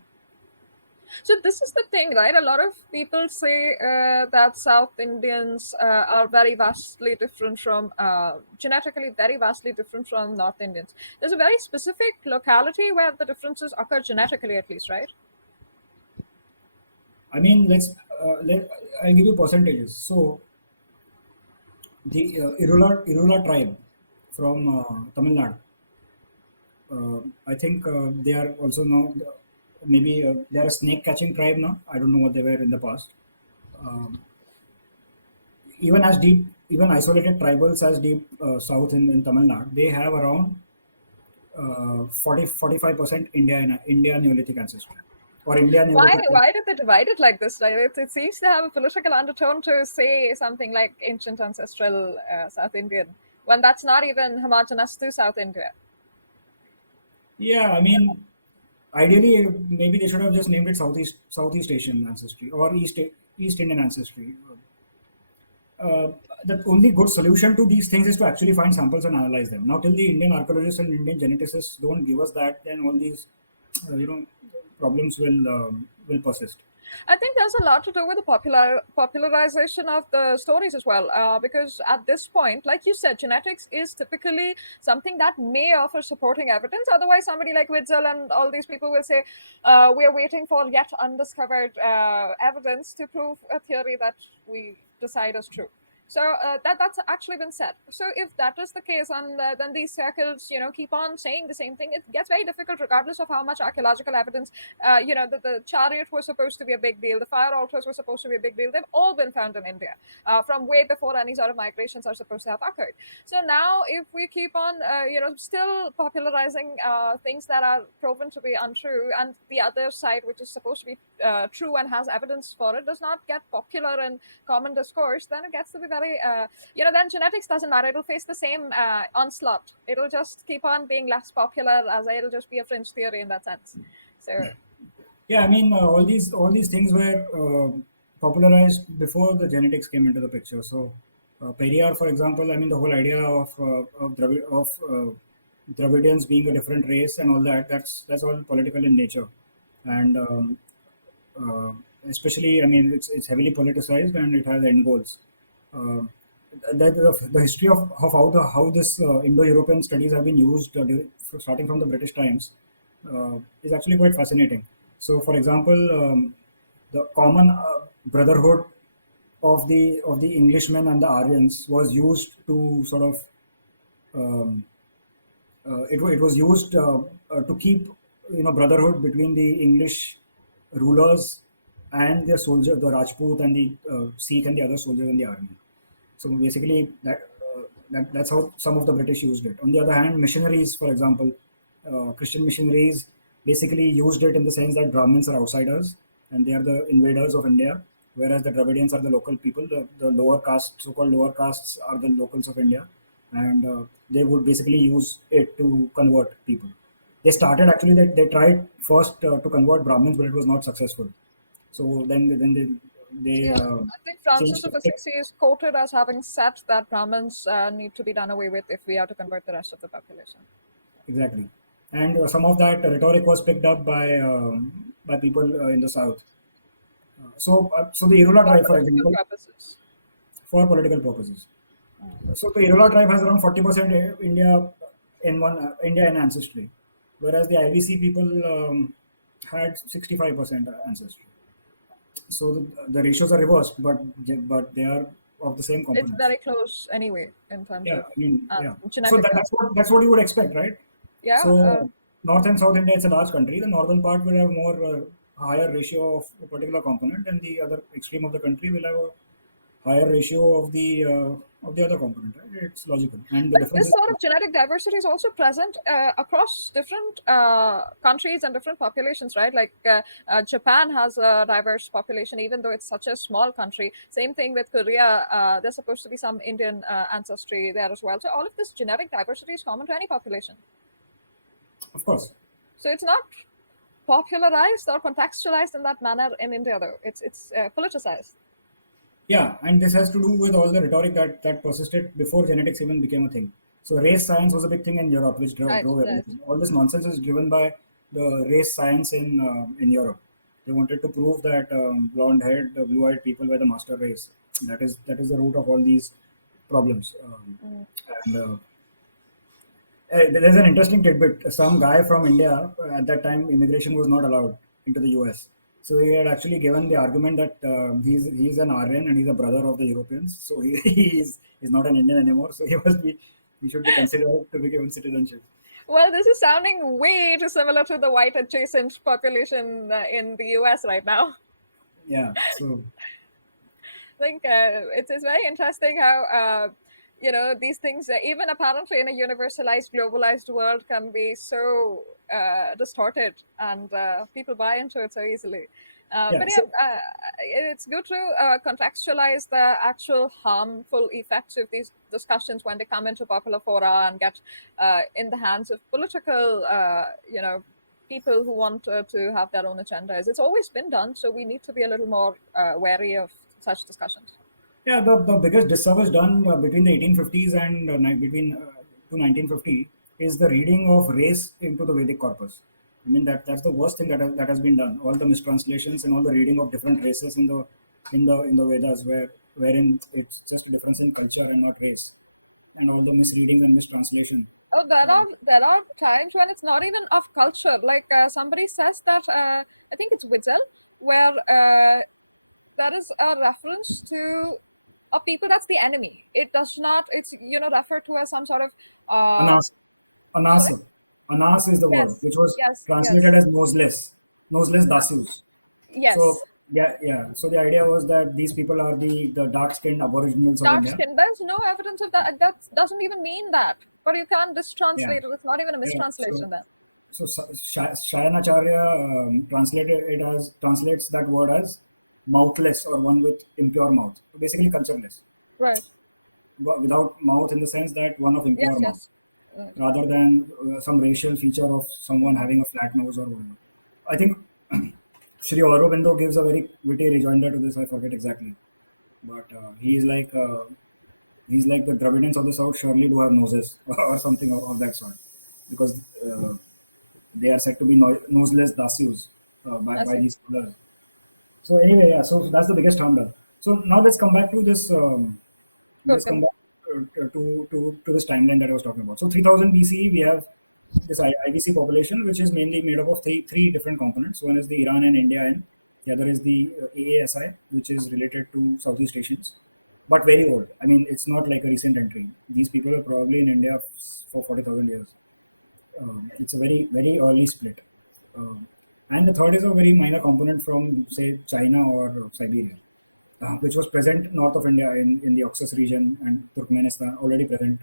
So this is the thing, right? A lot of people say that South Indians are very vastly different from, genetically very vastly different from North Indians. There's a very specific locality where the differences occur genetically, at least, right? I mean, I'll give you percentages. So the Irula tribe from Tamil Nadu, I think they are also now, maybe they are a snake catching tribe now. I don't know what they were in the past. Even isolated tribals as deep south in Tamil Nadu, they have around 45% India Neolithic ancestry. Or India Neolithic. Why did they divide it like this? Right? It seems to have a political undertone to say something like ancient ancestral South Indian, when that's not even homogeneous to South India. Yeah, I mean, ideally, maybe they should have just named it Southeast Asian ancestry or East Indian ancestry. The only good solution to these things is to actually find samples and analyze them. Now, till the Indian archaeologists and Indian geneticists don't give us that, then all these, problems will persist. I think there's a lot to do with the popularization of the stories as well, because at this point, like you said, genetics is typically something that may offer supporting evidence. Otherwise, somebody like Witzel and all these people will say, we're waiting for yet undiscovered evidence to prove a theory that we decide is true. So that's actually been said. So if that is the case, and then these circles, keep on saying the same thing, it gets very difficult, regardless of how much archaeological evidence. The chariot was supposed to be a big deal. The fire altars were supposed to be a big deal. They've all been found in India from way before any sort of migrations are supposed to have occurred. So now, if we keep on, still popularizing things that are proven to be untrue, and the other side, which is supposed to be true and has evidence for it, does not get popular in common discourse, then it gets to be very, then genetics doesn't matter. It'll face the same onslaught. It'll just keep on being less popular, as it'll just be a fringe theory in that sense. So yeah, I mean, all these things were popularized before the genetics came into the picture. So Periyar, for example, I mean, the whole idea of Dravidians being a different race and all that, that's all political in nature. And especially, I mean, it's heavily politicized and it has end goals. The history of how this Indo-European studies have been used starting from the British times is actually quite fascinating. So, for example, the common brotherhood of the Englishmen and the Aryans was used to sort of it was used to keep brotherhood between the English rulers and their soldiers, the Rajput and the Sikh and the other soldiers in the army. So basically, that's how some of the British used it. On the other hand, missionaries, for example, Christian missionaries basically used it in the sense that Brahmins are outsiders and they are the invaders of India, whereas the Dravidians are the local people. The lower caste, so-called lower castes, are the locals of India, and they would basically use it to convert people. They started actually that they tried first to convert Brahmins, but it was not successful. So then they Yeah, I think Francis changed of tactics. Assisi is quoted as having said that Brahmins need to be done away with if we are to convert the rest of the population. Exactly, and some of that rhetoric was picked up by people in the south. So the Irula For tribe, for political example, purposes. for political purposes. So the Irula tribe has around 40% India in ancestry, whereas the IVC people had 65% ancestry. So the ratios are reversed, but they are of the same It's components. very close anyway in terms Yeah, of I mean, yeah. So genetically. that's what you would expect, right? Yeah, So North and South India, it's a large country. The northern part will have more higher ratio of a particular component, and the other extreme of the country will have a higher ratio of the other component. Right? It's logical, and the but difference this is sort of genetic diversity is also present across different countries and different populations, right? Like Japan has a diverse population, even though it's such a small country. Same thing with Korea. There's supposed to be some Indian ancestry there as well. So all of this genetic diversity is common to any population. of course. So it's not popularized or contextualized in that manner in India, though. It's politicized. Yeah, and this has to do with all the rhetoric that persisted before genetics even became a thing. So race science was a big thing in Europe, which Right, drove right. everything. All this nonsense is driven by the race science in Europe. They wanted to prove that blonde-haired, blue-eyed people were the master race. That is the root of all these problems. And there's an interesting tidbit. Some guy from India at that time, immigration was not allowed into the US. So he had actually given the argument that he's an Aryan and he's a brother of the Europeans. So he's not an Indian anymore. So he should be considered to be given citizenship. Well, this is sounding way too similar to the white adjacent population in the US right now. Yeah. So I think it's very interesting how these things, even apparently in a universalized, globalized world, can be so distorted, and people buy into it so easily. yeah. But yeah, So it's good to contextualize the actual harmful effects of these discussions when they come into popular fora and get in the hands of political, people who want to have their own agendas. It's always been done, so we need to be a little more wary of such discussions. yeah, the biggest disservice done between the 1850s and between to 1950 is the reading of race into the Vedic corpus. I mean that's the worst thing that has been done. All the mistranslations and all the reading of different races in the Vedas, wherein it's just a difference in culture and not race, and all the misreadings and mistranslation. Oh, there Um, are there are times when it's not even of culture. Like somebody says that I think it's Witzel, where there is a reference to a people that's the enemy. It does not. It's referred to as some sort of. Anas, Sorry. Anas is the word Yes. which was Yes. translated Yes. as noseless dasyus. Yes. So yeah. So the idea was that these people are the dark-skinned aboriginals of Dark India. skin. There's no evidence of that. That doesn't even mean that. But you can't Yeah, mistranslate it. It's not even a yeah. So mistranslation then. so Shayanacharya translates that word as mouthless or one with impure mouth. Basically, cultureless, Right. without mouth in the sense that one of impure Yes. mouth, Yes. Right. rather than some racial feature of someone Mhm. having a flat nose or whatever. I think Sri Aurobindo gives a very witty rejoinder to this. I forget exactly, but he's like the Dravidians of the south surely do have noses or something of that sort, because they are said to be noseless dasyus I by see. these scholars. So anyway, yeah. So that's the biggest harm done. So now let's come back to this. Good. Let's Good. come back to this timeline that I was talking about. So 3000 BCE, we have this IBC population, which is mainly made up of three different components. One is the Iran and India, and the other is the AASI, which is related to Southeast Asians, but very old. I mean, it's not like a recent entry. These people are probably in India for 40,000 years. It's a very very early split. Um, and the third is a very minor component from say China or Siberia, which was present north of India in the Oxus region and Turkmenistan, already present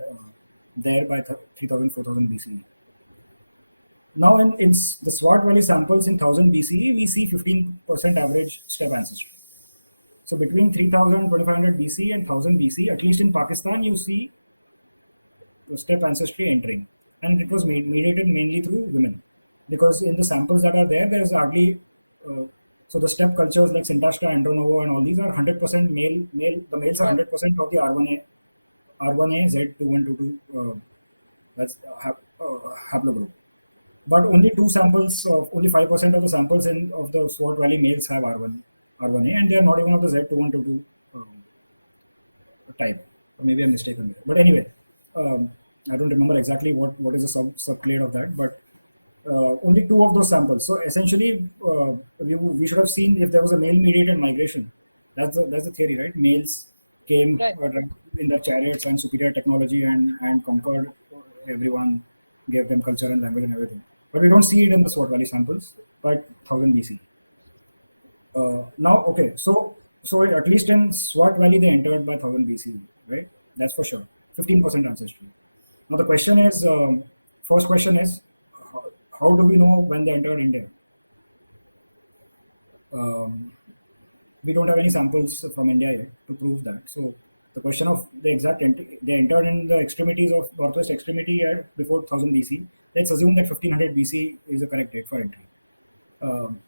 there by 3000 BCE. Now the Swat Valley samples in 1000 BCE, we see 15% average steppe ancestry. So between 3000 2500 BC and 1000 BC, at least in Pakistan, you see the steppe ancestry entering, and it was mediated mainly through women. because in the samples that are there's hardly so the steppe cultures like Sintashta, Andronovo, and all these are 100% male. The males are Right. 100% of the R1A Z2122. That's haplogroup. But only two samples, only 5% of the samples of the Swat Valley males have R1A, and they are not even of the Z2122 type. Or maybe I'm mistaken there. But anyway, I don't remember exactly what is the subclade of that, but only two of those samples. So essentially, we should have seen if there was a male-mediated migration. That's the theory, right? Males came Right. in their chariots and superior technology and conquered everyone, gave them culture and language and everything. But we don't see it in the Swat Valley samples, but 1000 BC. Now, okay, so at least in Swat Valley they entered by 1000 BC, right? That's for sure. 15% ancestry. Now the question is, first question is, how do we know when they entered India? Um, we don't have any samples from India yet to prove that. So the question of the exact they entered in the extremities of northwest extremity before 1000 BC. Let's assume that 1500 BC is the correct date for entry. Um,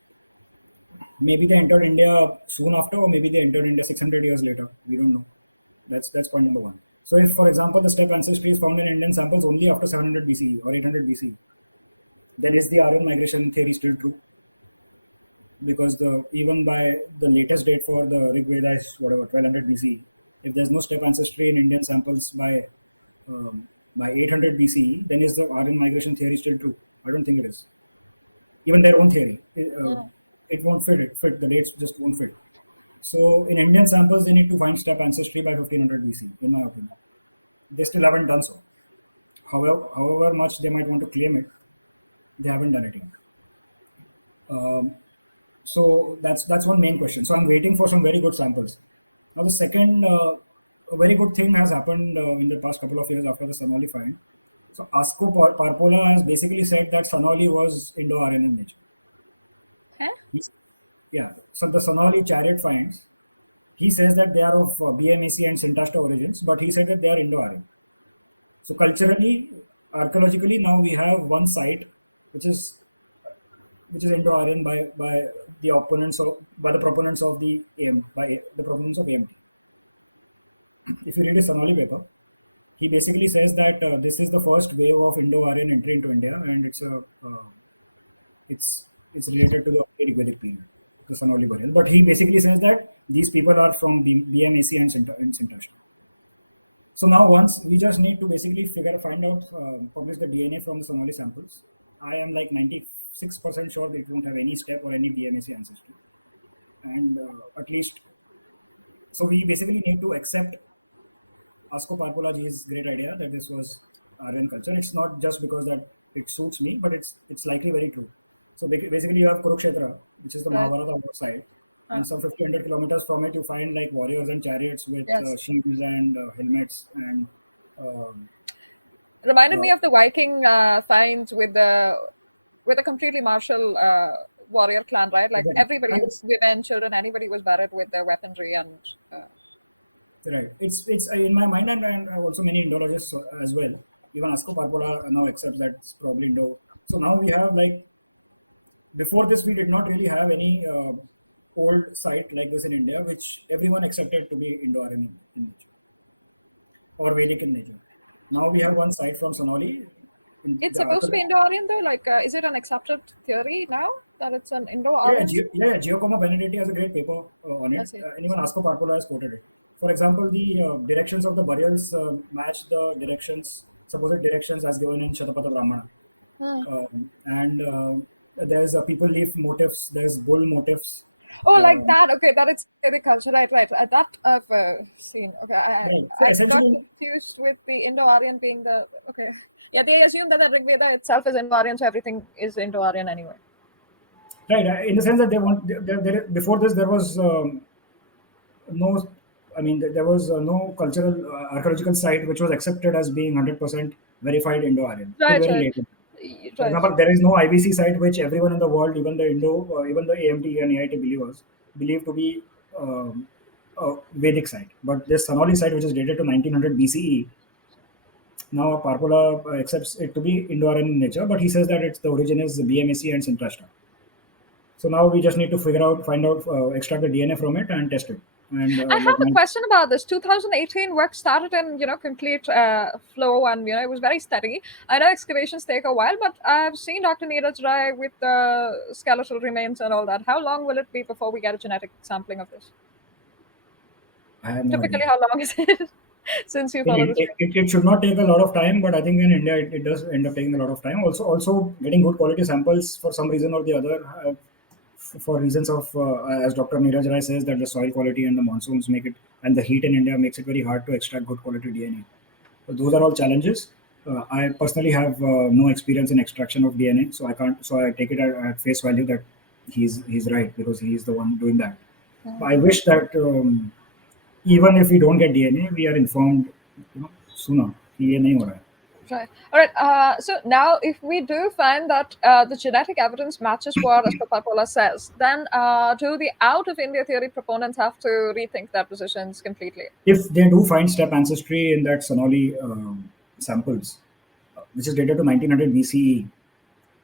Maybe they entered India soon after, or maybe they entered India 600 years later. We don't know. That's point number one. So if, for example, the steppe ancestry is found in Indian samples only after 700 BCE or 800 BCE, then is the Aryan migration theory still true? Because even by the latest date for the Rig Veda is whatever 1200 BCE. If there's no steppe ancestry in Indian samples by 800 BCE, then is the Aryan migration theory still true? I don't think it is. Even their own theory, it won't fit. The dates just won't fit. So in Indian samples, they need to find steppe ancestry by 1500 BC, in my opinion. They still haven't done so. However much they might want to claim it, they haven't done it yet. So that's one main question. So I'm waiting for some very good samples. Now the second, a very good thing has happened in the past couple of years after the Sanoli find. So Asko Parpola has basically said that Sanoli was Indo-Aryan in nature. Huh? Yeah. So the Sanoli chariot finds, he says that they are of BMAC and Sintashta origins, but he said that they are Indo-Aryan. So culturally, archaeologically, now we have one site which is Indo-Aryan by the opponents of by the proponents of the the proponents of AMT. If you read his Sanoli paper, he basically says that this is the first wave of Indo-Aryan entry into India, and it's related to the Vedic period, the Sanoli burial. But he basically says that these people are from BMAC and Sintashta. So now once we just need to basically find out, publish the DNA from the Sanoli samples. I am like 96% sure that it won't have any steppe or any BMAC ancestry. And at least, so we basically need to accept Asko Parpolaji's great idea that this was Aryan culture. It's not just because that it suits me, but it's likely very true. So basically, you have Kurukshetra, which is the Mahabharata war side, and some 1,500 kilometers from it, you find like warriors and chariots with shields and helmets and. Reminded me of the Viking finds with a completely martial warrior clan, right? Like everybody, women, children, anybody was buried with their weaponry and. Right. It's in my mind, and also many Indologists as well. Even Asko Parpola now accepts that it's probably Indo. So now we have like, before this, we did not really have any old site like this in India, which everyone accepted to be Indo-Aryan in nature or Vedic in nature. Now we have one site from Sanoli. It's supposed to be Indo-Aryan though? Like, is it an accepted theory now that it's an Indo-Aryan? Yeah, Giacomo Benedetti has a great paper on it. Anyone Asko Parpola has quoted it. For example, the directions of the burials match the supposed directions as given in Shatapatha Brahmana. And there's people leaf motifs, there's bull motifs. Oh, like that. Okay, that is the culture. Right. That I've seen. Okay, I got confused with the Indo-Aryan being the. Okay. Yeah, they assume that the Rig Veda itself is Indo-Aryan, so everything is Indo-Aryan anyway. Right, in the sense that they want, before this, there was no, I mean, there was no cultural, archaeological site which was accepted as being 100% verified Indo-Aryan. Right. For example, there is no IBC site which everyone in the world, even the even the AMT and AIT believers, believe to be a Vedic site. But this Sanoli site, which is dated to 1900 BCE, Now Parpola accepts it to be Indo-Aryan in nature, but he says that the origin is BMAC and Syntrastra. So now we just need to find out, extract the DNA from it and test it. And I have a question about this. 2018 work started in complete flow, and it was very steady. I know excavations take a while, but I've seen Dr. Neeraj Rai with the skeletal remains and all that. How long will it be before we get a genetic sampling of this? I have no Typically, idea. how long is it? Since you follow this, it should not take a lot of time, but I think in India it does end up taking a lot of time. Also getting good quality samples for some reason or the other, for reasons of as Dr. Neeraj Rai says, that the soil quality and the monsoons make it, and the heat in India makes it very hard to extract good quality DNA. So those are all challenges. I personally have no experience in extraction of DNA, so I can't. So I take it at face value that he's right, because he is the one doing that. I wish that even if we don't get DNA, we are informed sooner. ये नहीं हो रहा है. Right. All right. So now, if we do find that the genetic evidence matches what Asper Parpola says, then do the out of India theory proponents have to rethink their positions completely? If they do find step ancestry in that Sonali samples, which is dated to 1900 BCE,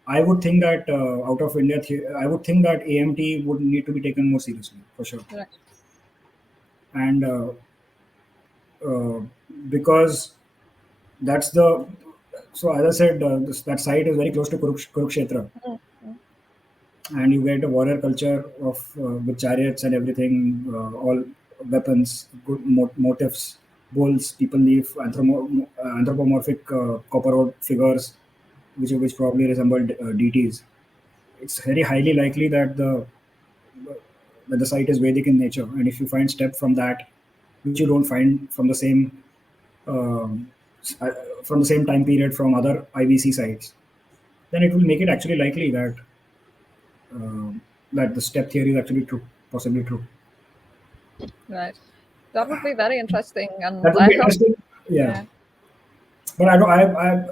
I would think that out of India, I would think that AMT would need to be taken more seriously, for sure. Right. And because that's the, so as I said, that site is very close to Kurukshetra. And you get a warrior culture of with chariots and everything, all weapons, good motifs, bulls, people leaf, anthropomorphic copper figures, which probably resemble deities. It's very highly likely that the site is Vedic in nature, and if you find step from that, which you don't find um, from the same time period from other IBC sites, then it will make it actually likely that that the step theory is actually true, possibly true. Right. That would be very interesting, and That would be interesting. Yeah. But I don't.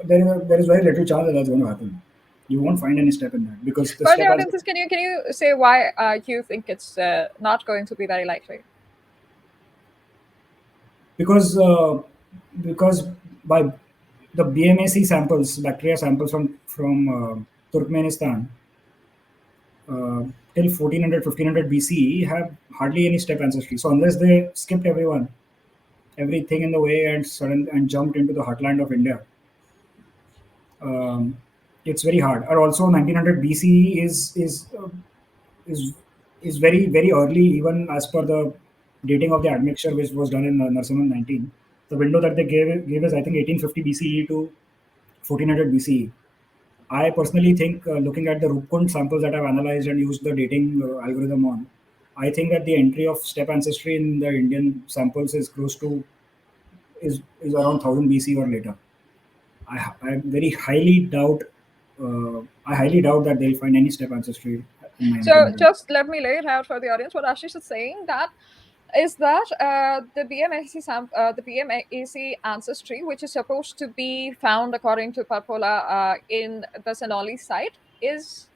There is very little chance that that's going to happen. You won't find any step in that, because the for the step audiences, can you say why you think it's not going to be very likely? Because by the BMAC samples, bacteria samples from Turkmenistan till 1400 1500 BCE have hardly any step ancestry. So unless they skipped everything in the way and jumped into the heartland of India, it's very hard. And also 1900 BCE is very very early, even as per the dating of the admixture, which was done in Narsimhan 19. The window that they gave is, I think, 1850 BCE to 1400 BCE. I personally think, looking at the Rupkund samples that I've analyzed and used the dating algorithm on, I think that the entry of step ancestry in the Indian samples is close to is around 1000 BC or later. I very highly doubt. I highly doubt that they'll find any step ancestry. So just let me lay it out for the audience. What Ashish is saying is that the BMAC ancestry, which is supposed to be found according to Parpola in the Sonali site, is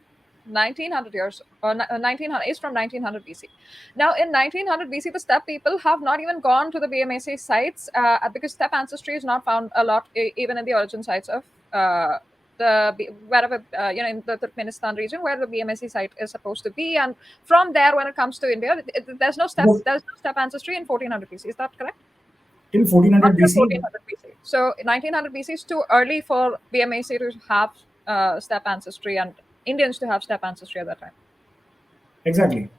1900 years, or 1900 is from 1900 BC. Now, in 1900 BC, the steppe people have not even gone to the BMAC sites because steppe ancestry is not found a lot, even in the origin sites of wherever in the Turkmenistan region where the BMAC site is supposed to be, and from there, when it comes to India, there's no step ancestry in 1400 BC. Is that correct? Till 1400 BC. 1400 BC. So 1900 BC is too early for BMAC to have step ancestry and Indians to have step ancestry at that time. Exactly.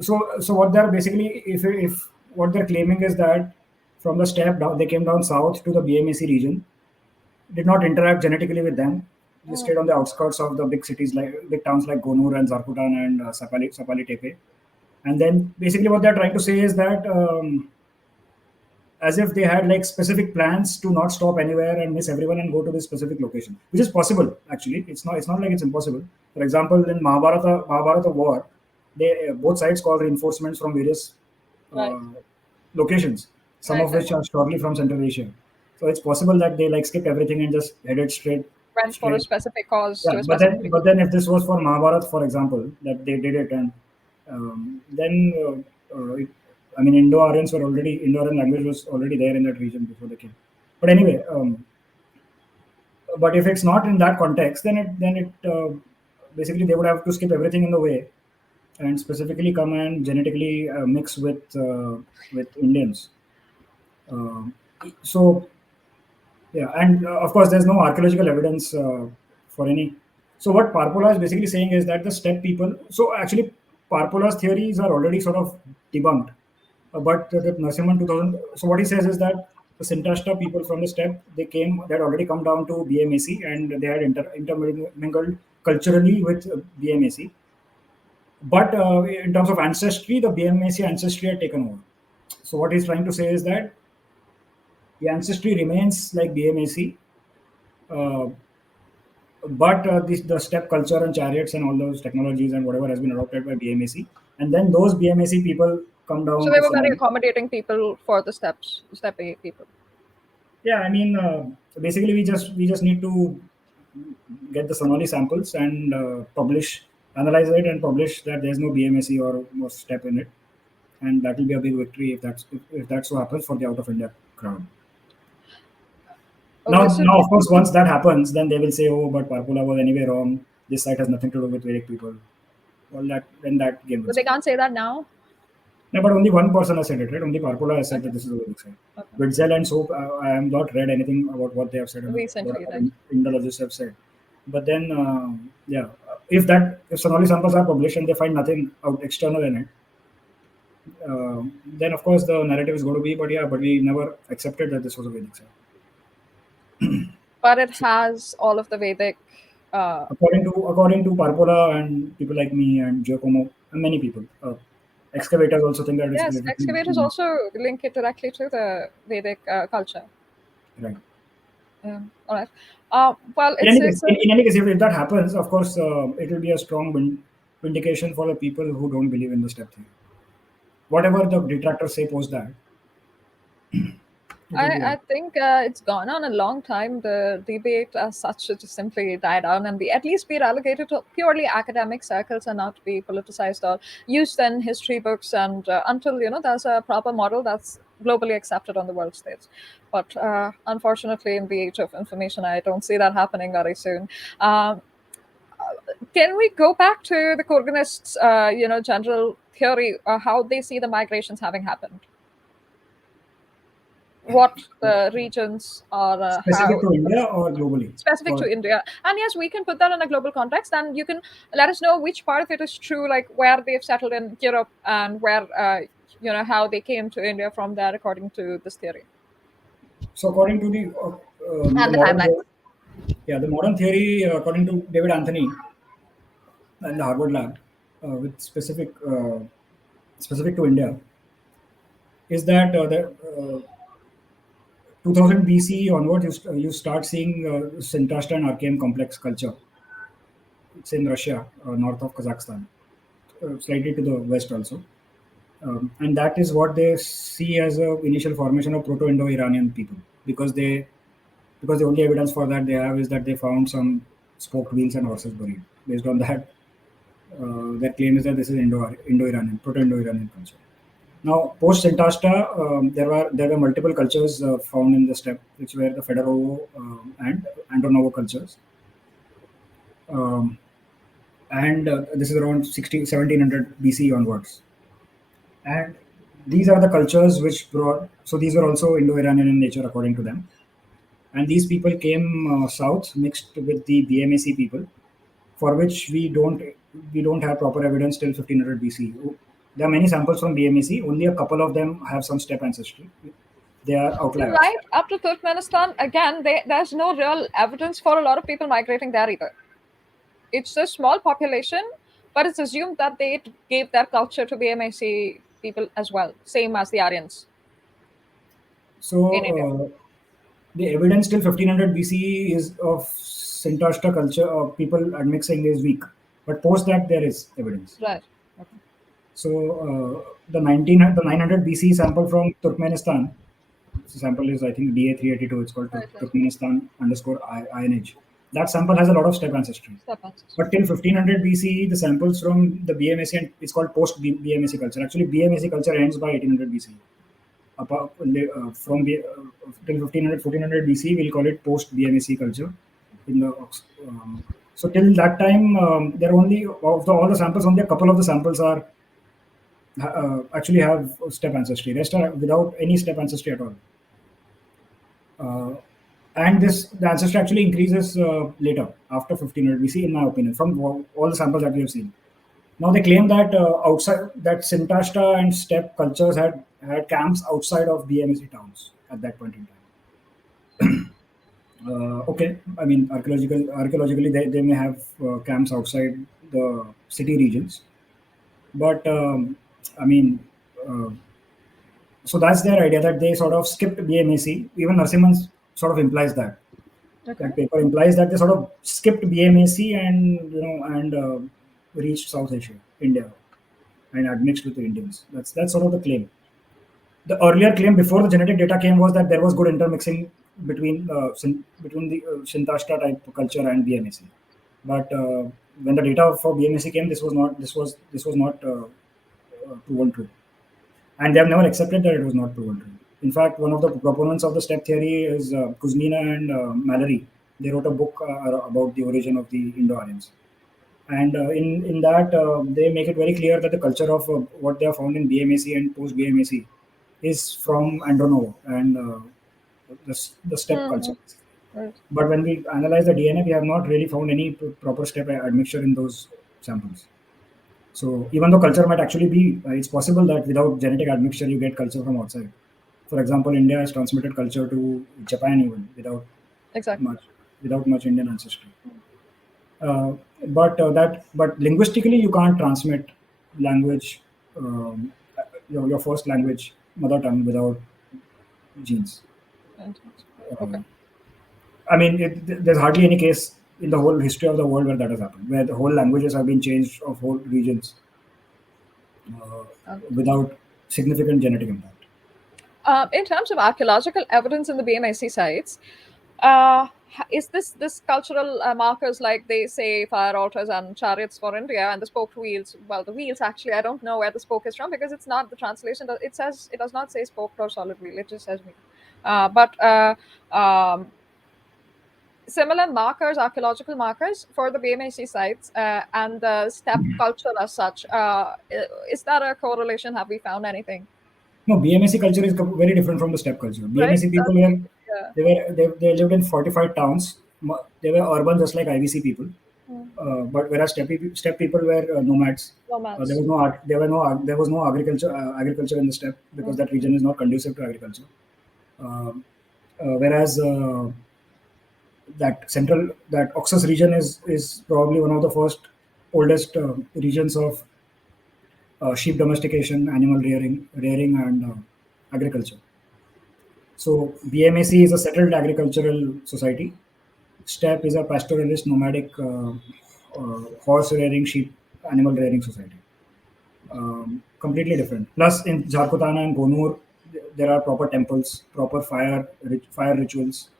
So what they're basically, if what they're claiming is that from the steppe down, they came down south to the BMAC region, did not interact genetically with them. They stayed on the outskirts of the big cities, like big towns like Gonur and Zarkutan and Sapali Tepe. And then basically what they're trying to say is that as if they had like specific plans to not stop anywhere and miss everyone and go to this specific location, which is possible. Actually, it's not like it's impossible. For example, in Mahabharata war, they both sides called reinforcements from various locations, some of which are surely from Central Asia. So it's possible that they like skipped everything and just headed straight. Went for a specific cause. Yeah, but then if this was for Mahabharata, for example, that they did it, and then Indo-Aryan language was already there in that region before they came. But anyway, but if it's not in that context, then it basically they would have to skip everything in the way and specifically come and genetically mix with Indians. Um so yeah, and of course, there's no archaeological evidence for any. So what Parpola is basically saying is that the steppe people. So actually, Parpola's theories are already sort of debunked. But the Narasimhan 2000. So what he says is that the Sintashta people from the steppe, they had already come down to BMAC and they had intermingled culturally with BMAC. But in terms of ancestry, the BMAC ancestry had taken over. So what he's trying to say is that the ancestry remains like BMAC, uh, but the step culture and chariots and all those technologies and whatever has been adopted by BMAC, and then those BMAC people come So down they to were very Sonali. accommodating people for the steppe people. Yeah, I mean, basically we just need to get the Sonali samples and analyze it and publish that there's no BMAC or no step in it, and that will be a big victory if that so happens for the out of India crowd. Okay, so Now, of course, once that happens, then they will say, "Oh, but Parpula was anyway wrong. This site has nothing to do with Vedic people." All that, then that game will but they start. can't say that now. No, but only one person has said it, right? Only Parpola has said Okay. that this is a Vedic site. Okay. Witzel and Soap, I have not read anything about what they have said and what Recently, other right? Indologists have said. But then, yeah, if Sonali samples are published and they find nothing out external in it, then of course the narrative is going to be, but yeah, but we never accepted that this was a Vedic site. But it has all of the Vedic. According to Parpola and people like me and Giacomo and many people, excavators also think that it's Yes, related excavators to also link it directly to the Vedic culture. right. All right. Well, In it's any case, it's a, in any case, if that happens, of course, it will be a strong vindication for the people who don't believe in the step theory. Whatever the detractors say post that, it will be I right. think it's gone on a long time. The debate as such should just simply die down and at least be relegated to purely academic circles and not be politicized or used in history books and until there's a proper model that's globally accepted on the world stage. But unfortunately, in the age of information, I don't see that happening very soon. Um, can we go back to the Kurganists, general theory, how they see the migrations having happened? What the regions are, Specific how to India or globally? specific to Or India. And yes, we can put that in a global context, and you can let us know which part of it is true, like where they've settled in Europe and where, how they came to India from there, according to this theory so according to the and the modern timeline. theory, yeah, the modern theory according to David Anthony and the Harvard lab, with specific to India, is that the 2000 BC onwards, you start seeing Sintashta and Archean complex culture. It's in Russia, north of Kazakhstan, slightly to the west also. And that is what they see as a initial formation of Proto-Indo-Iranian people, because the only evidence for that they have is that they found some spoked wheels and horses buried. Based on that, their claim is that this is Indo-Iranian, Proto-Indo-Iranian culture. Now, post Sintashta, there were multiple cultures found in the steppe, which were the Fedorovo and Andronovo cultures. Um, and this is around 1700 BC onwards. And these are the cultures which brought, so these were also Indo-Iranian in nature according to them. And these people came south mixed with the BMAC people, for which we don't have proper evidence till 1500 BC. There are many samples from BMAC. Only a couple of them have some steppe ancestry. They are outliers. Right up to Turkmenistan, again, there's no real evidence for a lot of people migrating there either. It's a small population, but it's assumed that they gave their culture to BMAC people as well, same as the Aryans So in India. the evidence till 1500 BC is of Sintashta culture of people admixing is weak, but post that there is evidence. Right. Okay. So the 900 BC sample from Turkmenistan. The sample is I think DA382. It's called Right, right. Turkmenistan underscore INH. That sample has a lot of steppe ancestry. Step answers. But till 1500 BC, the samples from the BMAC and it's called post BMAC culture. Actually, BMAC culture ends by 1800 BC. from till 1500 BC, we'll call it post BMAC culture. In the so till that time, there are only of all the samples, only a couple of the samples are actually have step ancestry. Rest are without any step ancestry at all. And the ancestry actually increases later after 1500 BC, in my opinion, from all the samples that we have seen. Now they claim that outside that Sintashta and steppe cultures had camps outside of BMAC towns at that point in time. Okay, I mean archaeologically they may have camps outside the city regions, but I mean. So that's their idea, that they sort of skipped BMAC. Even Narasimhan sort of implies that. Okay. That paper implies that they sort of skipped BMAC and reached South Asia, India, and admixed with the Indians. That's sort of the claim. The earlier claim before the genetic data came was that there was good intermixing between the Shintashta type culture and BMAC. But when the data for BMAC came, this was not proven true. And they have never accepted that it was not proven true. In fact, one of the proponents of the step theory is Kuzmina and Mallory. They wrote a book about the origin of the Indo-Aryans. And in that, they make it very clear that the culture of what they have found in BMAC and post-BMAC is from Andronovo and the step culture. Right. But when we analyze the DNA, we have not really found any proper step admixture in those samples. So even though culture might actually be, it's possible that without genetic admixture, you get culture from outside. For example, India has transmitted culture to Japan even Exactly. without much Indian ancestry. But linguistically, you can't transmit language, your first language, mother tongue, without genes. Okay. I mean, there's hardly any case in the whole history of the world where that has happened, where the whole languages have been changed of whole regions without significant genetic impact. In terms of archaeological evidence in the BMAC sites, is this cultural markers, like they say fire altars and chariots for India and the spoked wheels? Well, the wheels, actually, I don't know where the spoke is from, because it's not the translation. It does not say spoked or solid wheel. It just says wheel. Similar markers, archaeological markers for the BMAC sites and the steppe culture as such. Is that a correlation? Have we found anything? No, BMAC culture is very different from the steppe culture. Right? BMAC people they lived in fortified towns. They were urban, just like IVC people. But whereas steppe people were nomads. Nomads. There was no agriculture in the steppe, because that region is not conducive to agriculture. Whereas that Oxus region is probably one of the first oldest regions of sheep domestication, animal rearing and agriculture. So BMAC is a settled agricultural society. Steppe is a pastoralist, nomadic, horse rearing, sheep, animal rearing society. Completely different. Plus, in Jharkhutana and Gonur, there are proper temples, proper fire rituals.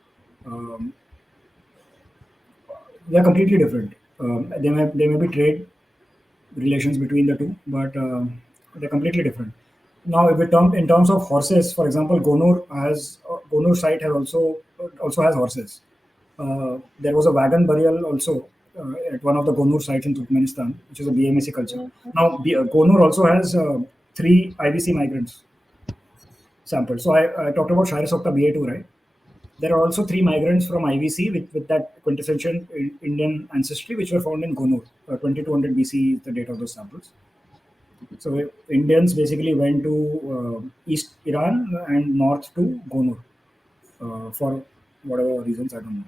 They are completely different. There may be trade relations between the two, but they're completely different. Now, if we term in terms of horses, for example, Gonur site has also has horses. There was a wagon burial also at one of the Gonur sites in Turkmenistan, which is a BMAC culture. Now, Gonur also has 3 IVC migrants sampled. So I talked about Shirasokta BA2, right? There are also 3 migrants from IVC with that quintessential Indian ancestry, which were found in Gonur. 2200 BC is the date of those samples. So Indians basically went to East Iran and north to Gonur for whatever reasons, I don't know.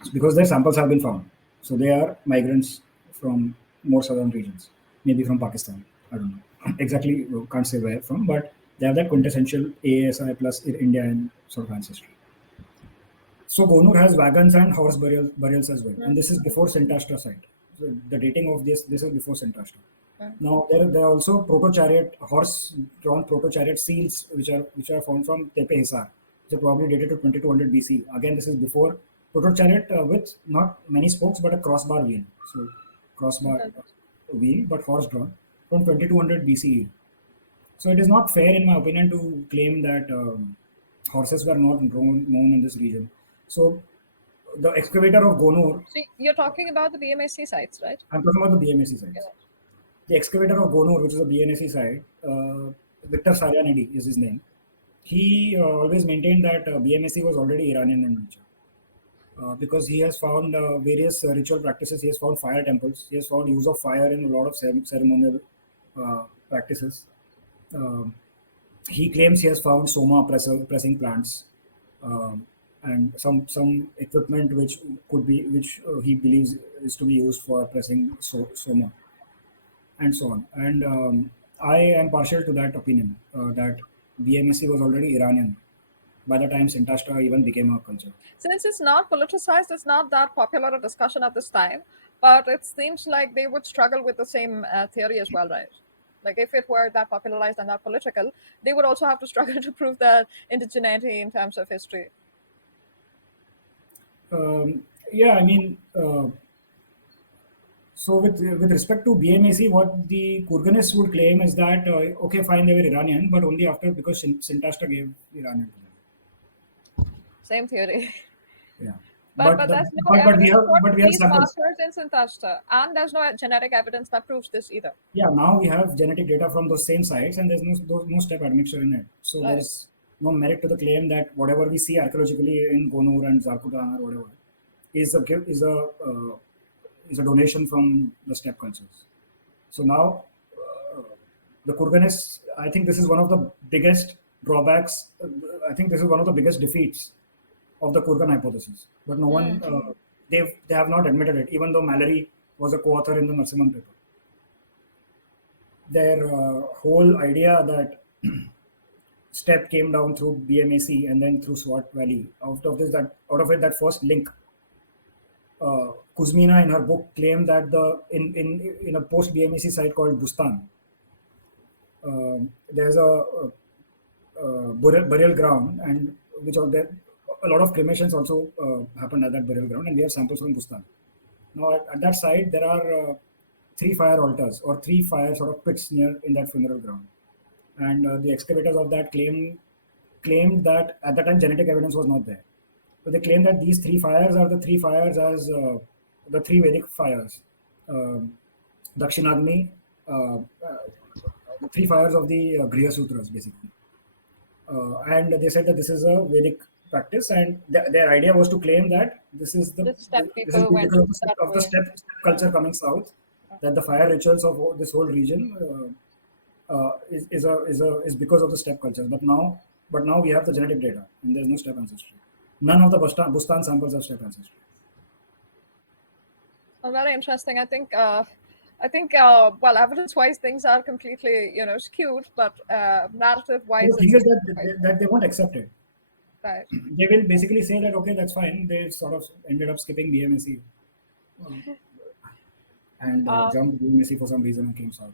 It's because their samples have been found. So they are migrants from more southern regions, maybe from Pakistan. I don't know exactly. Can't say where from, but they have that quintessential ASI plus Indian sort of ancestry. So Gonur has wagons and horse burials as well, and this is before Sintashta site. So the dating of this is before Sintashta. Now there are also proto-chariot, horse-drawn proto-chariot seals which are found from Tepe Hisar, which are probably dated to 2200 BC. Again, this is before proto-chariot with not many spokes but a crossbar wheel. So crossbar wheel, but horse-drawn from 2200 BCE. So it is not fair, in my opinion, to claim that horses were not known in this region. So the excavator of Gonur, So you're talking about the BMAC sites, right? I'm talking about the BMAC Yeah. sites. The excavator of Gonur, which is a BNAC site, Victor Saryanidi is his name. He always maintained that BMAC was already Iranian in nature. Because he has found various ritual practices. He has found fire temples. He has found use of fire in a lot of ceremonial practices. Um, he claims he has found pressing plants, um, and some equipment which he believes is to be used for pressing soma, and so on. And I am partial to that opinion that BMSC was already Iranian by the time Sintashta even became a culture. Since it's not politicized, it's not that popular a discussion at this time, but it seems like they would struggle with the same theory as well, right? Like if it were that popularized and that political, they would also have to struggle to prove the indigeneity in terms of history. Yeah, I mean, so with respect to BMAC, what the Kurganists would claim is that okay, fine, they were Iranian, but only after because Sintashta gave Iranian to them. Same theory. Yeah, But but there's no evidence for we have these samples. markers in Sintashta, and there's no genetic evidence that proves this either. Yeah, now we have genetic data from those same sites, and there's no step admixture in it. So there Right. is no merit to the claim that whatever we see archaeologically in Gonur and Zarkutan or whatever is a gift is a donation from the steppe cultures. So now the Kurganists, I think this is one of the biggest drawbacks. I think this is one of the biggest defeats of the Kurgan hypothesis. But no one, they have not admitted it, even though Mallory was a co-author in the Narasimhan paper. Their whole idea that steppe came down through BMAC and then through Swat Valley. Out of it, that first link. Kuzmina in her book claimed that in a post BMAC site called Bustan, there's burial ground, and which are there. A lot of cremations also happened at that burial ground, and we have samples from Bustan. Now, at that site, there are three fire altars or three fire sort of pits near in that funeral ground, and the excavators of that claimed that at that time genetic evidence was not there. So they claim that these three fires are the three fires as the three Vedic fires, Dakshinagni, the three fires of the Griha Sutras, basically. And they said that this is a Vedic practice, and their idea was to claim that The steppe this is people went because that of the way. steppe culture coming south, that the fire rituals of this whole region is because of the steppe culture. But now we have the genetic data, and there's no steppe ancestry. None of the Bustan samples have steppe ancestry. Oh, very interesting. I think, well, evidence-wise, things are completely, skewed, but But narrative-wise, the thing it's is that they won't accept it. right. They will basically say that okay, that's fine. They sort of ended up skipping BMSC and jumped BMSC for some reason and came south.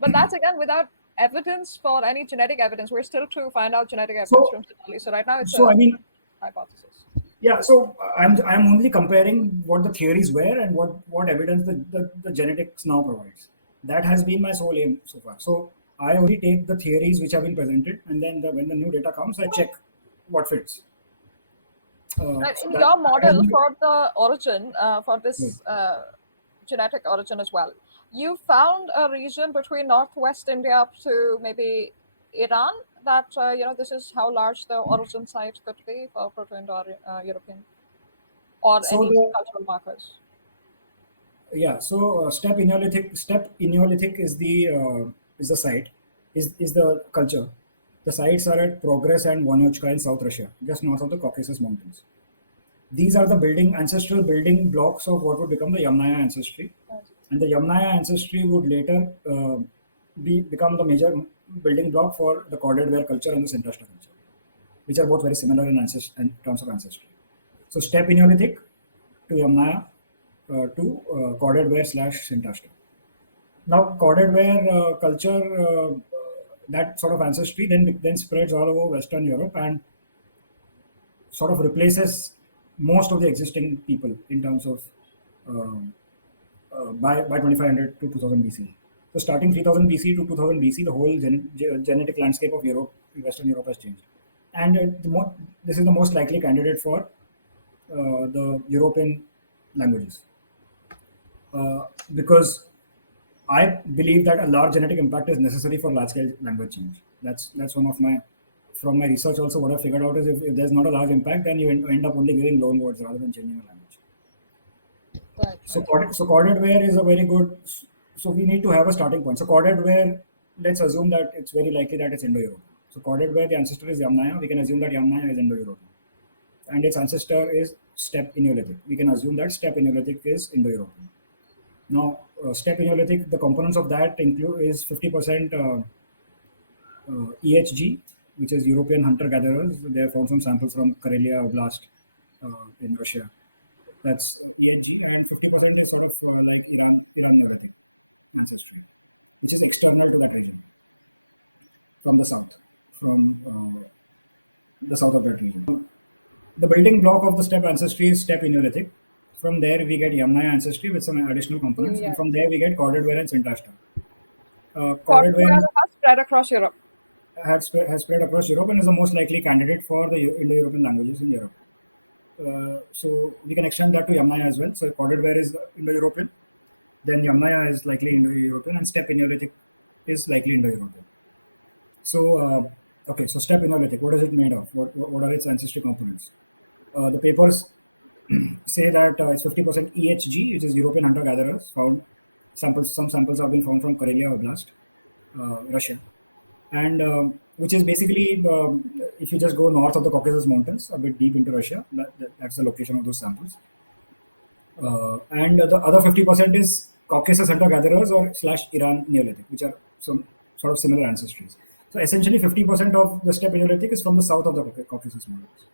But that's again without evidence for any genetic evidence. We're still to find out genetic evidence So from Sinali. So right now, it's so a I mean, hypothesis. yeah. So I'm only comparing what the theories were and what evidence the genetics now provides. That has been my sole aim so far. So I only take the theories which have been presented, and then when the new data comes, I check what fits. Right. So In that your has model been for the origin, for good. this genetic origin as well, you found a region between northwest India up to maybe Iran. That this is how large the origin site could be for Proto-Indo-European or So any the cultural markers. Yeah, so steppe Eneolithic is the site, is the culture. The sites are at Progress and Vonyochka in South Russia, just north of the Caucasus Mountains. These are the ancestral building blocks of what would become the Yamnaya ancestry, Right. and the Yamnaya ancestry would later become the major building block for the corded ware culture and the Sintashta culture, which are both very similar in terms of ancestry. So steppe Eneolithic to Yamnaya to corded ware / Sintashta. Now, corded ware culture, that sort of ancestry, then spreads all over Western Europe and sort of replaces most of the existing people in terms of by 2500 to 2000 BC. So starting 3000 BC to 2000 BC, the whole genetic landscape of Europe, Western Europe, has changed. And this is the most likely candidate for the European languages, because I believe that a large genetic impact is necessary for large-scale language change. That's one of my, from my research also, what I figured out is if there's not a large impact, then you end up only giving loan words rather than changing a language. Right. So coded where is a very good. So we need to have a starting point. So coded where, let's assume that it's very likely that it's Indo-European. So coded where the ancestor is Yamnaya, we can assume that Yamnaya is Indo-European, and its ancestor is steppe Neolithic. We can assume that steppe Neolithic is Indo-European. Now, steppe Neolithic, the components of that include is 50% EHG, which is European hunter-gatherers. They have found some samples from Karelia Oblast in Russia. That's EHG, and 50% is sort of like Iran Neolithic ancestry, which is external to that region from the south, from the south of that region. The building block of the steppe ancestry is steppe Neolithic. From there, we get Yamnaya ancestry with some additional components, and from there we get corded ware and Sintashta. Corded ware has spread across Europe. Has spread across Europe and is the most likely candidate for the Indo-European languages in Europe. So we can extend that to Yamnaya as well. So corded ware is Indo-European, then Yamnaya is likely Indo-European, and steppe Neolithic is likely Indo-European. So okay, so steppe Neolithic, what is it made of? What are its ancestry components? The papers say that it's 50% EHG, which is European hunter-gatherers. Found samples. Some samples have been found from Karelia Oblast, Russia, and which is basically if you just go north of the Caucasus Mountains, a bit deep into Russia, that's the location of those samples. And the other 50% is Caucasus hunter-gatherers or / Iran Neolithic, which are some sort of similar ancestries. So essentially, 50% of the steppe Neolithic is from the south of the Caucasus Mountains.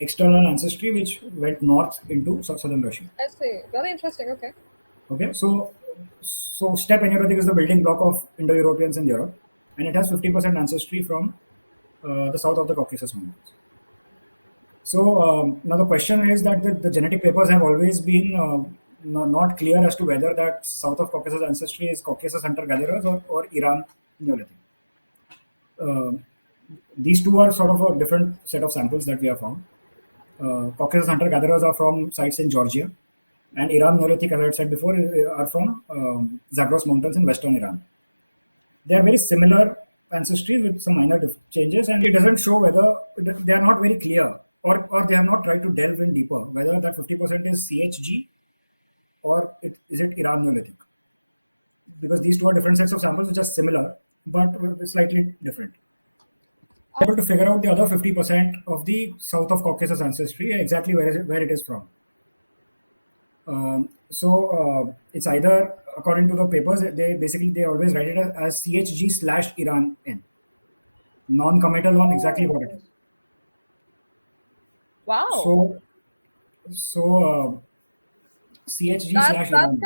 External ancestry which went north into southern Russia. I see. Very interesting. Okay. Okay, so steppe Neolithic is the building block of Indo-Europeans in Europe, and it has 50% ancestry from the south of the Caucasus Mountains. So now the question is that the genetic papers have always been not clear as to whether that south of Caucasus ancestry is Caucasus hunter-gatherers or Iran Neolithic. These two are sort of a different set of samples that we have found. Caucasus hunter-gatherers are from sites in Georgia, and Iran Neolithic, as I said before, are from Zagros Mountains in western Iran. They are very similar ancestries with some minor changes, and it doesn't show whether they are not very clear, or they have not tried to delve in deeper whether that 50% is CHG or is it Iran Neolithic, because these two are different sets of samples which are similar but slightly different. Able to figure out the other 50% of the south of Caucasus ancestry, exactly where it is from. So it's either, according to the papers, they always write it as CHG / Iran N. Non-committal on exactly what it is. Wow. So CHG / Iran.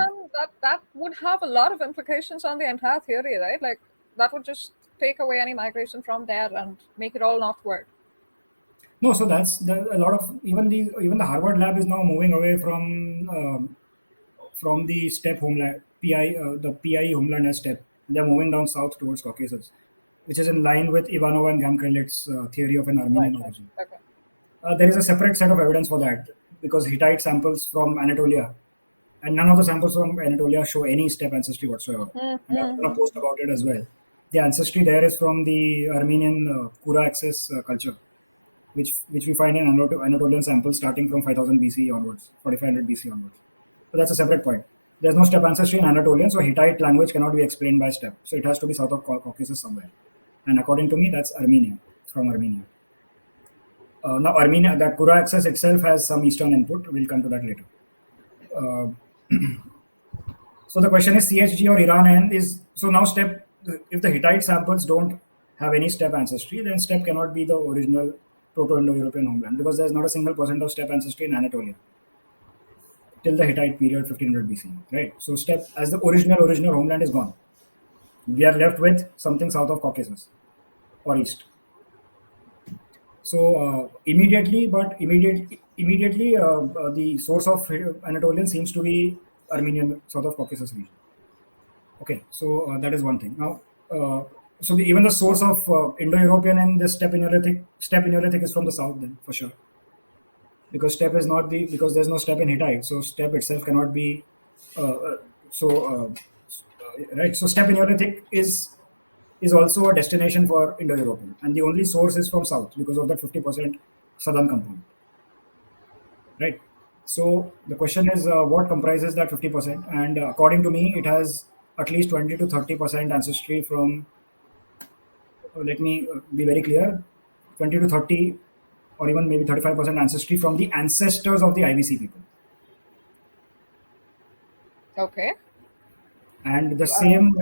That would have a lot of implications on the entire theory, right? Like that would just take away any migration from there and make it all northward. No, so that's a lot of even the Harvard lab is now moving away from the steppe homeland, the PIE homeland as steppe. They're moving down south towards Caucasus, which is in line with Ivanova and Gamkrelit's theory of an Armenian origin. Okay. There is a separate set of evidence for that, because Hittite samples from Anatolia, and none of the samples from Anatolia show any steppe ancestry whatsoever. And I'm going to post about it as well. The ancestry there is from the Armenian Kura access culture, which we find in Anatolian samples starting from 5000 BC onwards, 4500 BC onwards. So that's a separate point. There's no steppe ancestry in Anatolian, so Hittite language cannot be explained by steppe. So it has to be south of Caucasus somewhere. And according to me, that's Armenia, from Armenia. Now, Armenia, that Kura access itself has some Eastern input. We'll come to that later. So the question is CHG or Iran N is, so now steppe, if the Hittite samples don't have any steppe ancestry, then steppe cannot be the original Proto-Indo-European homeland, because there's not a single % of steppe ancestry in Anatolia till the Hittite period, 1500 BC, right? So steppe as the original homeland is gone. We are left with something south of Caucasus or east. So immediately, the source of Anatolian seems to be Armenian, south of Caucasus region. Okay, so that is one thing. Now, so even the source of Indo-European and the steppe Neolithic is from the south, then for sure, because steppe is not the because there's no steppe in Hittite, so steppe itself cannot be. Uh, uh, so right, so steppe Neolithic is also a destination for Indo-European, and the only source is from south because of that 50% southern component, right? So the question is, what comprises that 50%? And according to me, it has at least 20 to 30% ancestry from. Let me be very clear: 20 to 30, or even maybe 35% ancestry from the ancestors of the IVC people. Okay. And the same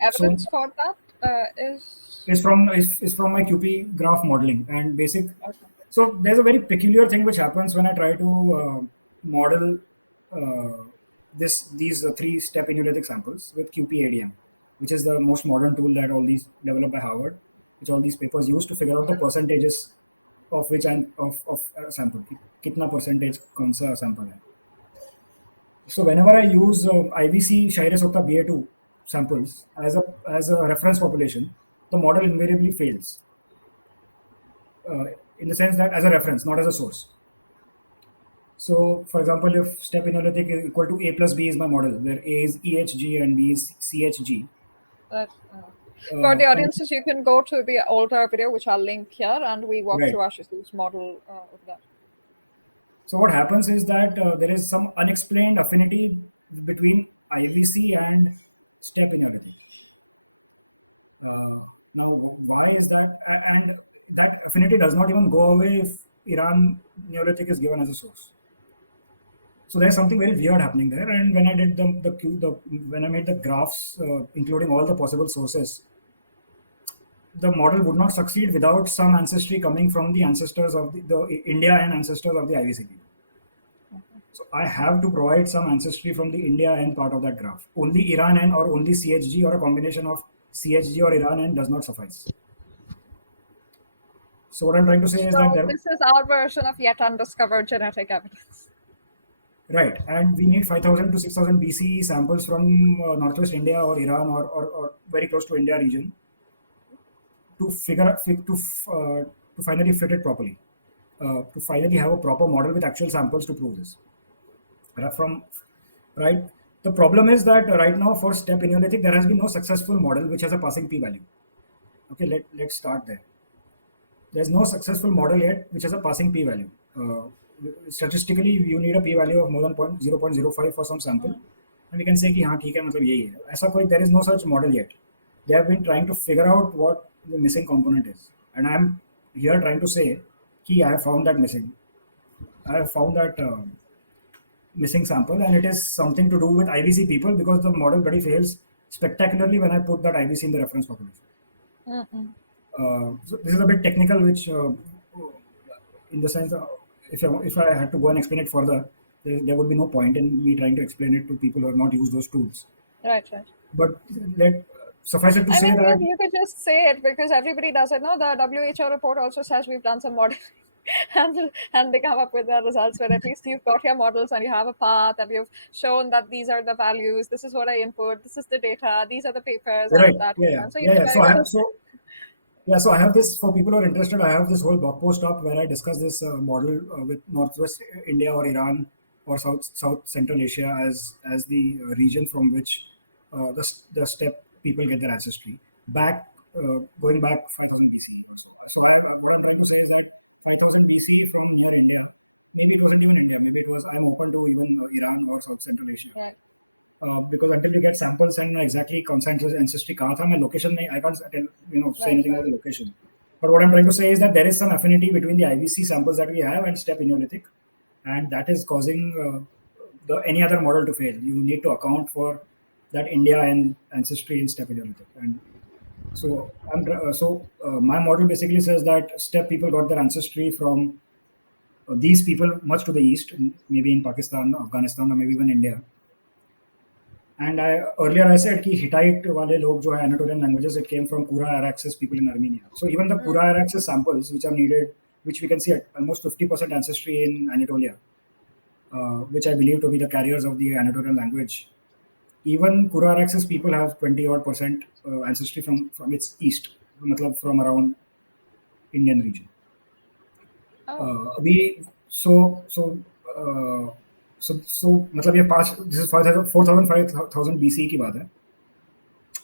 evidence for that is from my QP graph modeling and basic. Okay. So there's a very peculiar thing which happens when I try to model these three-step Neolithic samples with QP-ADM, which is the most modern tool that all these developed by Harvard, which all these papers use to figure out the percentages of which and of a sample. कितना percentage कौन सा sample है. So whenever I use IVC Shire-Sokta BA2 samples as a reference population, the model invariably fails. In the sense that as a reference, not as a source. So, for example, if step Neolithic is equal to A plus B is my model, where A is EHG and B is CHG. For the audiences, you can go to the older video, which I'll link here, and we walk through Ashish's model of that. So what happens is that there is some unexplained affinity between IVC and step Neolithic. Now, why is that? And that affinity does not even go away if Iran Neolithic is given as a source. So there's something very weird happening there. And when I did when I made the graphs, including all the possible sources, the model would not succeed without some ancestry coming from the ancestors of the India and ancestors of the IVC people. So I have to provide some ancestry from the India N part of that graph. Only Iran N or only CHG or a combination of CHG or Iran N does not suffice. So what I'm trying to say is that this is our version of yet undiscovered genetic evidence. Right, and we need 5,000 to 6,000 BC samples from northwest India or Iran or very close to India region to to finally fit it properly, to finally have a proper model with actual samples to prove this. Right, the problem is that right now for step Neolithic there has been no successful model which has a passing p-value. Okay, let's start there. There's no successful model yet which has a passing p-value. Statistically, you need a p-value of more than 0.05 for some sample, and we can say कि हाँ ठीक है मतलब यही है. ऐसा कोई there is no such model yet. They have been trying to figure out what the missing component is, and I am here trying to say कि I have found that missing. I have found that missing sample, and it is something to do with IVC people because the model bloody fails spectacularly when I put that IVC in the reference population. So this is a bit technical, which in the sense if I had to go and explain it further, there would be no point in me trying to explain it to people who have not used those tools. Right. But suffice it to say that you could just say it because everybody does it. No, the WHO report also says we've done some modeling. and they come up with the results where at least you've got your models and you have a path and you've shown that these are the values, this is what I input, this is the data, these are the papers, right. and that. So I have this, for people who are interested, I have this whole blog post up where I discuss this model with Northwest India or Iran or South Central Asia as the region from which the step people get their ancestry going back 5,000 BC or so. So what I'm trying to say is that 5,000 BC from near India, maybe it wasn't even India, maybe it was, I'm open to even Iran or South Central Asia. Right. Because until you get samples and exactly concentrated ancestry kahan tha, my location, I can't say anything about the location. But what I'm trying to say is that there is some affinity between the IVC samples that we have and step Neolithic, and that is causing any other model to fail. You need to account for that India and ancestry in step Neolithic. And so my model basically says that step people got their ancestry from these people much to the east, maybe in Pakistan, Afghanistan, or maybe even India. And earlier I said कि Hittite वाले लोग जो है Anatolian languages, it came from Kura Araxes people in Armenia. So even the Kura Araxes samples which are needed, which we can see at almost 50% ancestry in Anatolia, which I believe to be the carriers of the Anatolian language, Even Kura-Araxes people have 20 odd percent ancestry from its east, matlab from around Indian region. We मतलब ये पाँच this is 4,000 BC की बात है.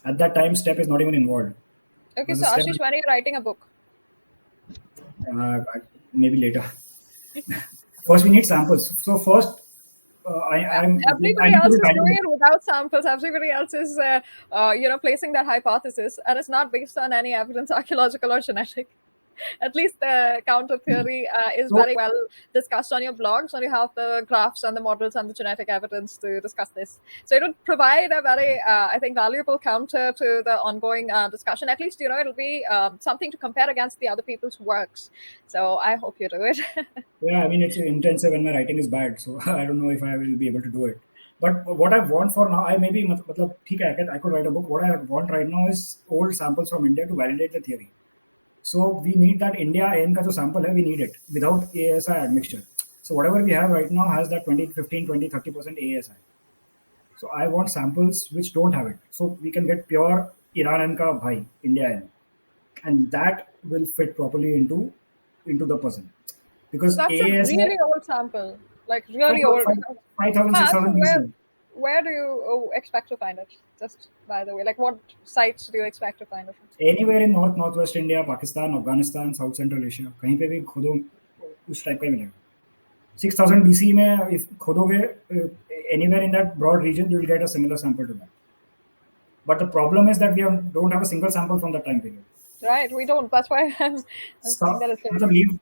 At that time, steppe is not even involved. Okay, so Ashish, when are you writing a book? Maybe later. First, we need samples. So first, everybody else is doing it without samples. Everybody else is, placing their hypothesis, and it's not based on any evidence, archaeological or genetic. At least the counter theory is very well discussed on your blogs, and you have the graphs and the models and the genetic evidence to discuss this. So it would provide a very, I think, valuable counter to the ongoing discussion. At least, it'll be something to compare against the other people's works. So I hope you do it. Yeah, I mean, it's intensive and my writing is bad, so I don't know if I will be able to do it. But what I want for now, I could write a book. What I want right now is old samples from India to validate the theory. So we need that India N ka jo sample hai, we need it without ASI admixture. So whatever we have right now has that 20, 15, 20, 30% ASI. So I want samples which don't have it. So we can get pure Iran N ka bhai, India N. And that will fit properly into the puzzle. Because that's ASI, a really old sample. Like really old. 5,000, 6,000 BC. Where do you expect to find it? Just by the way, like what sites do you expect to find it? Anywhere in northwest India, Pakistan, Afghanistan, South Central Asia, कहीं पे भी खोदो उस type का ही मिलेगा. 6,000 BC में if खोदोगे anywhere in that broad region, you will get a similar sample to that. But the problem is that we don't have a single sample from that time period. Right, we don't. That's why I'm saying that it's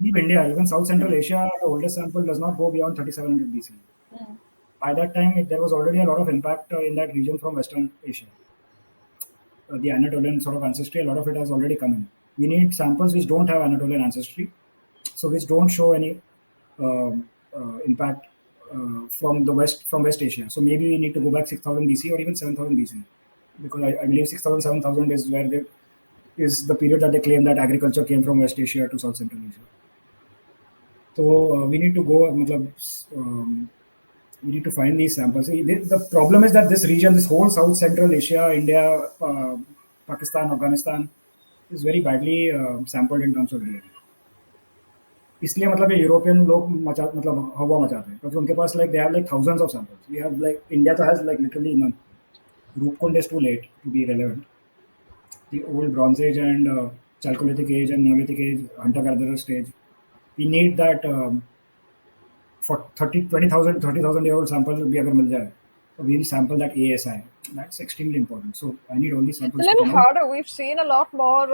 leave India. Even South Central Asia, the oldest sample does not go beyond 3,700 BC. By that time, there was already a lot of impact in that region from Western Asia. The Anatolian sort of ancestry, a lot of it has already come in. We need samples which don't have Anatolian ancestry, so which don't show any impact from West Asia. So maybe we need to go back 6,000 BC or even 7,000 BC, because I believe 6,000, 7,000 is where is the period that they claim that agriculture came from West Asia to South Central Asia. So we need to go. We need to find these samples. The problem is that this region, this whole South Central Asia, India, Pakistan, Afghanistan, is very badly sampled in terms of DNA. इसलिए मतलब ये European लोग मतलब हवा मचाते हैं क्योंकि उनके पास they have thousands of samples. We have India has literally none. Rupkund is too late to be relevant. The old Bronze Age and Chalcolithic Age and Neolithic Age, hunter-gatherer stage. We need that for 20,000 year old sample bhi agar mil jaye, we'll sample that ASI. That's extremely important. So I need all these samples. It's a little harder. We've seen a lot more,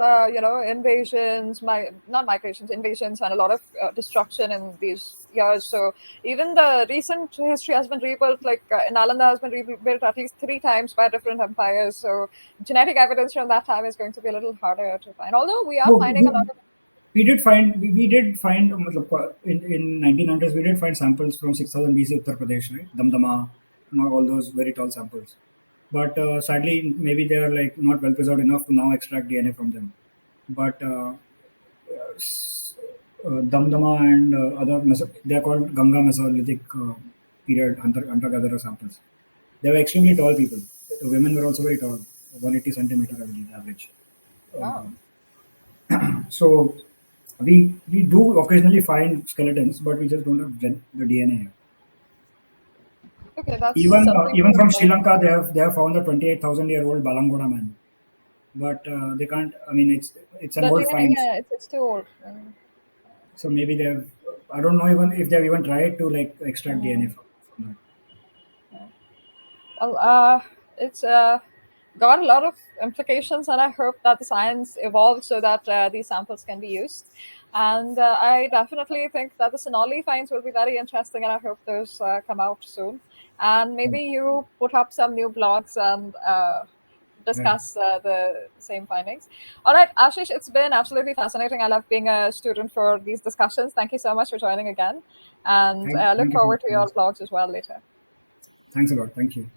invasions, not migrations, invasions, and a lot of destruction in these years. So even the recent history has been rebuilt. Like Nalanda has been rebuilt at least 3 times by different empires. So genetic evidence from that time is going to be a little harder to find. Although we are finding a lot of. We did find in 1900s we did find samples from 6,000 BC Uttar Pradesh, right? Damdama, all those very tall samples. But sadly, maybe they are not well preserved enough to now extract DNA from them. But Damdama and other they are called Ganga Mesolithic period hunter-gatherer samples. They were extremely tall people. The women were also very tall, 180 centimeter, I believe, average. Wow. So we do occasionally find skeletons, but we just don't have the DNA here. Okay, that's even from Sri Lanka, they have found a 28,000-year-old Balangoda man, but they can't. I mean, it's an old find. Yeah, it's too old. So maybe they have. I don't know even if they've even tried to extract DNA from that. Well, it's got a lot of implications, and I hope that the science evolves so that these samples can be used. And I definitely think that the Sonali finds will be very interesting, and I hope those come out soon. And maybe you put up some new blogs and discuss the same findings. All right, Ashish, it's been absolutely fascinating. I love being a student for these discussions. Thank you so much for joining again, and look forward to your blogs as well later. Thanks a lot. Thank you.